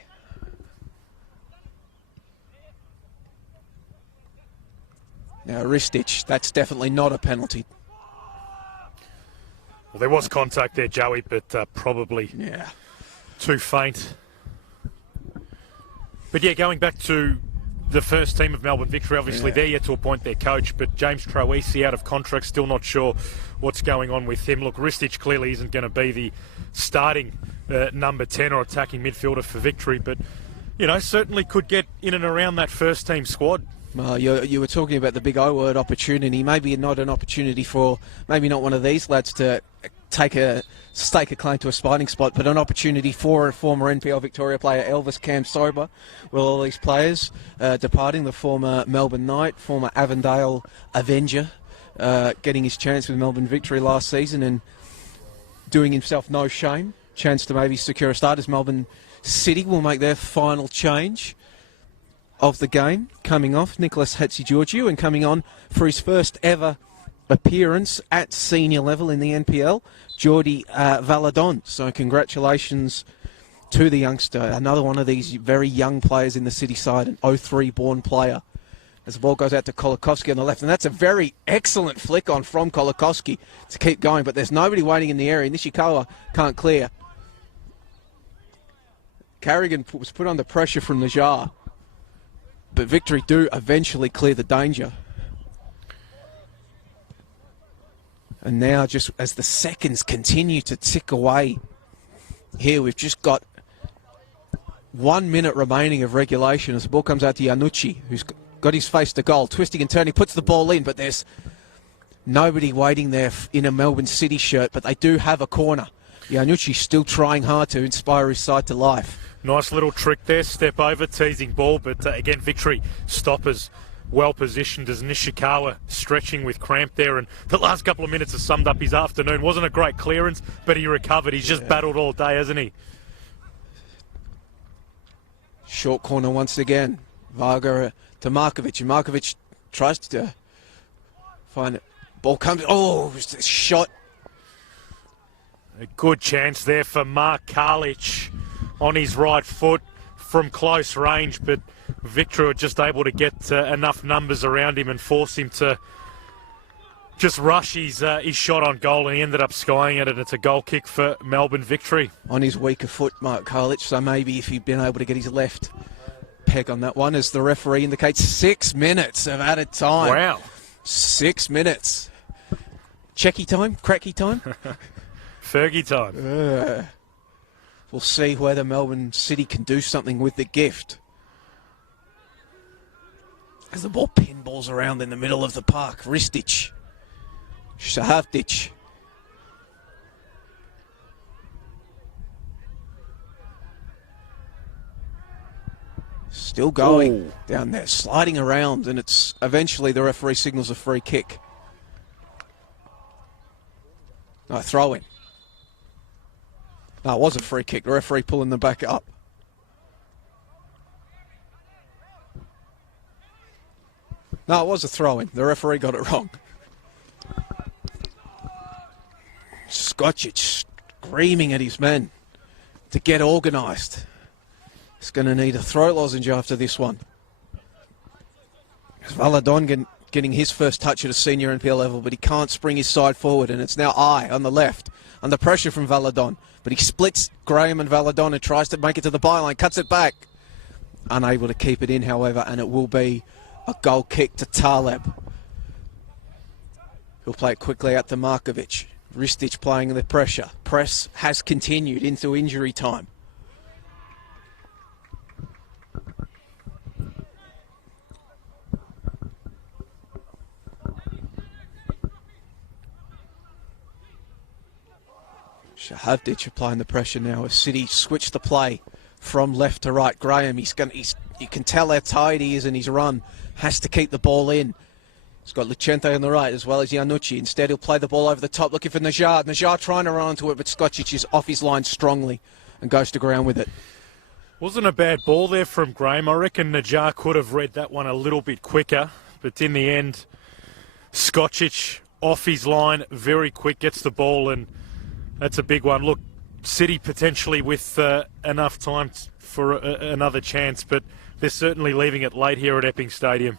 Now Ristic. That's definitely not a penalty. Well, there was contact there, Joey, but probably too faint. But yeah, going back to the first team of Melbourne Victory, obviously they're yet to appoint their coach, but James Troisi out of contract, still not sure what's going on with him. Look, Ristic clearly isn't going to be the starting number 10 or attacking midfielder for Victory, but, you know, certainly could get in and around that first team squad. Well, you were talking about the big O-word opportunity. Maybe not an opportunity for, maybe not one of these lads to stake a claim to a spiding spot, but an opportunity for a former NPL Victoria player, Elvis Cam Sober, with all these players departing, the former Melbourne Knight, former Avondale Avenger, getting his chance with Melbourne Victory last season and doing himself no shame. Chance to maybe secure a start as Melbourne City will make their final change of the game. Coming off, Nicholas Hatzigeorgiou, and coming on for his first ever appearance at senior level in the NPL, Jordi Valadon. So congratulations to the youngster, another one of these very young players in the City side, an 03 born player. As the ball goes out to Kolakowski on the left, and that's a very excellent flick on from Kolakowski to keep going, but there's nobody waiting in the area. Nishikawa can't clear. Carrigan was put under pressure from Najar, but Victory do eventually clear the danger. And now, just as the seconds continue to tick away here, we've just got 1 minute remaining of regulation as the ball comes out to Iannucci, who's got his face to goal. Twisting and turning, puts the ball in, but there's nobody waiting there in a Melbourne City shirt, but they do have a corner. Iannucci's still trying hard to inspire his side to life. Nice little trick there, step over, teasing ball, but again, Victory stoppers well positioned as Nishikawa stretching with cramp there, and the last couple of minutes have summed up his afternoon. Wasn't a great clearance, but he recovered. He's just battled all day, hasn't he? Short corner once again. Varga to Markovic, and Markovic tries to find it. Ball comes, shot. A good chance there for Mark Karlic on his right foot from close range, but Victor were just able to get enough numbers around him and force him to just rush his shot on goal, and he ended up skying it, and it's a goal kick for Melbourne Victory. On his weaker foot, Mark Karlic, so maybe if he'd been able to get his left peg on that one, as the referee indicates 6 minutes of added time. Wow. 6 minutes. Checky time? Cracky time? Fergie time. We'll see whether Melbourne City can do something with the gift. As the ball pinballs around in the middle of the park. Ristic. Shahavdic. Still going down there, sliding around, and it's eventually the referee signals a free kick. No, throw in. No, it was a free kick. The referee pulling them back up. No, it was a throw-in. The referee got it wrong. Skocic screaming at his men to get organised. He's going to need a throat lozenge after this one. Valadon getting his first touch at a senior NPL level, but he can't spring his side forward, and it's now on the left, under pressure from Valadon. But he splits Graham and Valadon and tries to make it to the byline, cuts it back. Unable to keep it in, however, and it will be a goal kick to Taleb. He'll play it quickly out to Markovic. Ristic playing the pressure. Press has continued into injury time. Shahavdic applying the pressure now as City switch the play from left to right. Graham, you can tell how tired he is in his run. Has to keep the ball in. He's got Lucente on the right as well as Iannucci. Instead, he'll play the ball over the top looking for Najar. Najar trying to run onto it, but Skocic is off his line strongly and goes to ground with it. Wasn't a bad ball there from Graham. I reckon Najar could have read that one a little bit quicker, but in the end, Skocic off his line, very quick, gets the ball, and that's a big one. Look, City potentially with enough time for another chance, but they're certainly leaving it late here at Epping Stadium.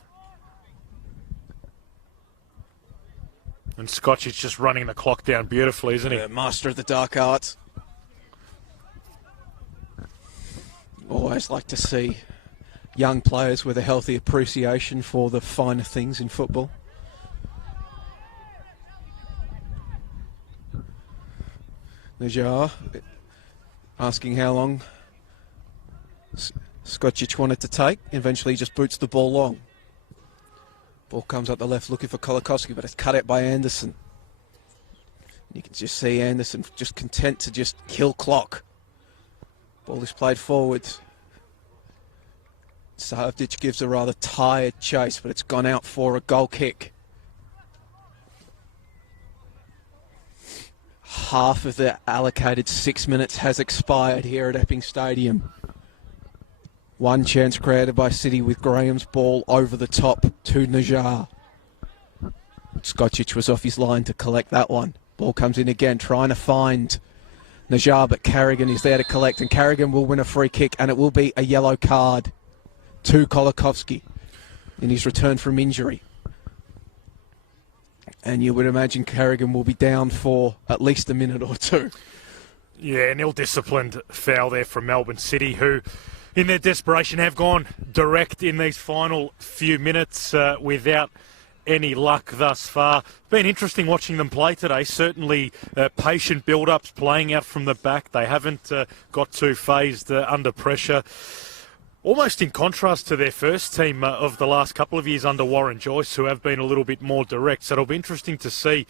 And Skocic just running the clock down beautifully, isn't he? Master of the dark arts. Always like to see young players with a healthy appreciation for the finer things in football. Najar asking how long Skocic wanted to take. Eventually he just boots the ball long. Ball comes up the left looking for Kolakowski, but it's cut out by Anderson. You can just see Anderson just content to just kill clock. Ball is played forward. Savdic gives a rather tired chase, but it's gone out for a goal kick. Half of the allocated 6 minutes has expired here at Epping Stadium. One chance created by City with Graham's ball over the top to Najar. Skocic was off his line to collect that one. Ball comes in again, trying to find Najar, but Carrigan is there to collect, and Carrigan will win a free kick, and it will be a yellow card to Kolakowski in his return from injury. And you would imagine Carrigan will be down for at least a minute or two. Yeah, an ill-disciplined foul there from Melbourne City, who, in their desperation, have gone direct in these final few minutes without any luck thus far. Been interesting watching them play today. Certainly patient build-ups, playing out from the back. They haven't got too phased under pressure. almost in contrast to their first team of the last couple of years under Warren Joyce, who have been a little bit more direct. So it'll be interesting to see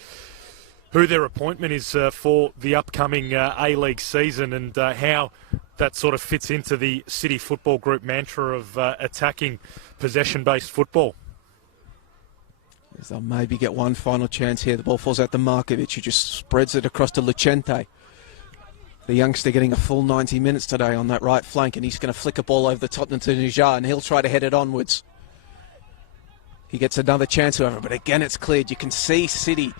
who their appointment is for the upcoming A-League season, and how that sort of fits into the City Football Group mantra of attacking possession-based football. They'll maybe get one final chance here. The ball falls out to Markovic, who just spreads it across to Lucente. The youngster getting a full 90 minutes today on that right flank, and he's going to flick a ball over the top to Nijar, and he'll try to head it onwards. He gets another chance, however, but again it's cleared. You can see City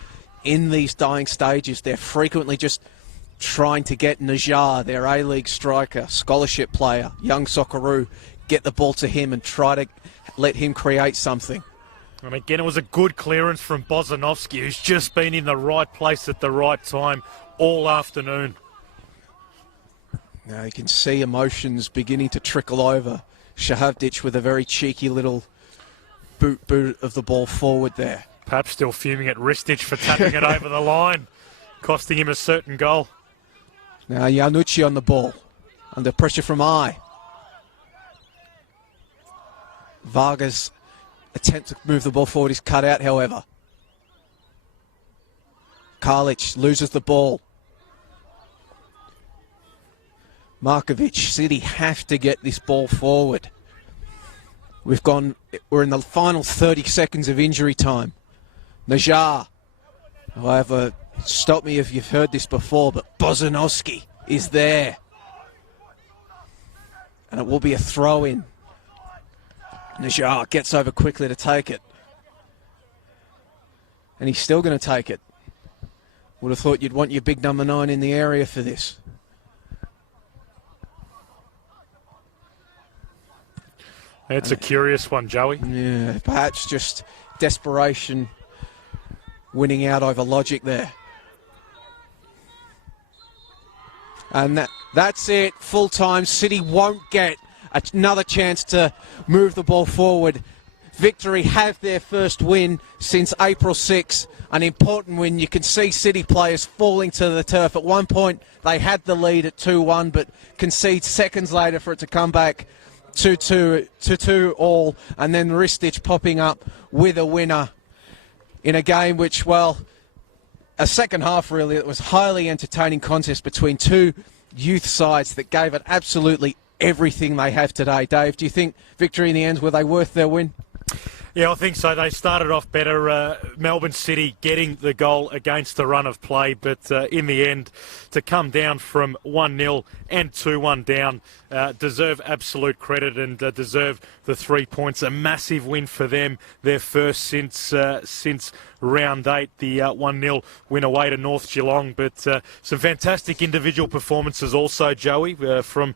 in these dying stages. They're frequently just trying to get Nijar, their A-League striker, scholarship player, young Socceroo, get the ball to him and try to let him create something. And again, it was a good clearance from Bozanovsky, who's just been in the right place at the right time all afternoon. Now you can see emotions beginning to trickle over. Shahavdic with a very cheeky little boot of the ball forward there. Perhaps still fuming at Ristic for tapping it over the line, costing him a certain goal. Now Iannucci on the ball, under pressure from I. Vargas' attempt to move the ball forward is cut out, however. Karlic loses the ball. Markovic, City have to get this ball forward. We're in the final 30 seconds of injury time. Nijar, however, stop me if you've heard this before, but Bozanovsky is there. And it will be a throw-in. Nijar gets over quickly to take it. And he's still going to take it. Would have thought you'd want your big number 9 in the area for this. It's a curious one, Joey. Yeah, perhaps just desperation winning out over logic there. And that's it. Full time. City won't get another chance to move the ball forward. Victory have their first win since April 6. An important win. You can see City players falling to the turf. At one point, they had the lead at 2-1, but concede seconds later for it to come back 2-2 all, and then Ristic popping up with a winner in a game which, well, a second half really, it was highly entertaining contest between two youth sides that gave it absolutely everything they have today. Dave, do you think victory in the end, were they worth their win? Yeah, I think so. They started off better. Melbourne City getting the goal against the run of play, but in the end, to come down from 1-0 and 2-1 down, deserve absolute credit and deserve the 3 points. A massive win for them, their first since round 8, the 1-0 win away to North Geelong. But some fantastic individual performances also, Joey, from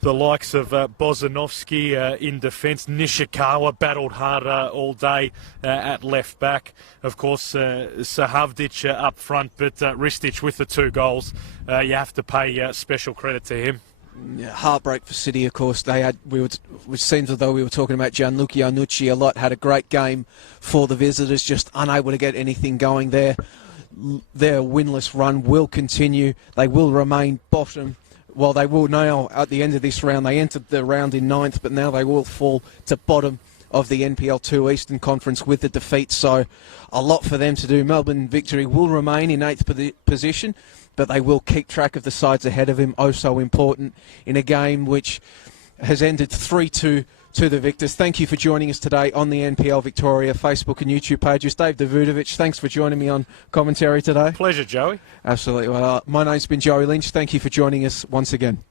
the likes of Bozanovsky in defence. Nishikawa battled hard all day at left back. Of course, Sahavdic up front, but Ristic with the 2 goals. You have to pay special credit to him. Yeah, heartbreak for City, of course. It seems as though we were talking about Gianluca Iannucci a lot. Had a great game for the visitors, just unable to get anything going there. Their winless run will continue. They will remain bottom. Well, they will now, at the end of this round, they entered the round in 9th, but now they will fall to bottom of the NPL 2 Eastern Conference with the defeat. So a lot for them to do. Melbourne Victory will remain in 8th position, but they will keep track of the sides ahead of him. Oh, so important in a game which has ended 3-2 to the victors. Thank you for joining us today on the NPL Victoria Facebook and YouTube pages. Dave Davudovic, thanks for joining me on commentary today. Pleasure, Joey. Absolutely. Well, my name's been Joey Lynch. Thank you for joining us once again.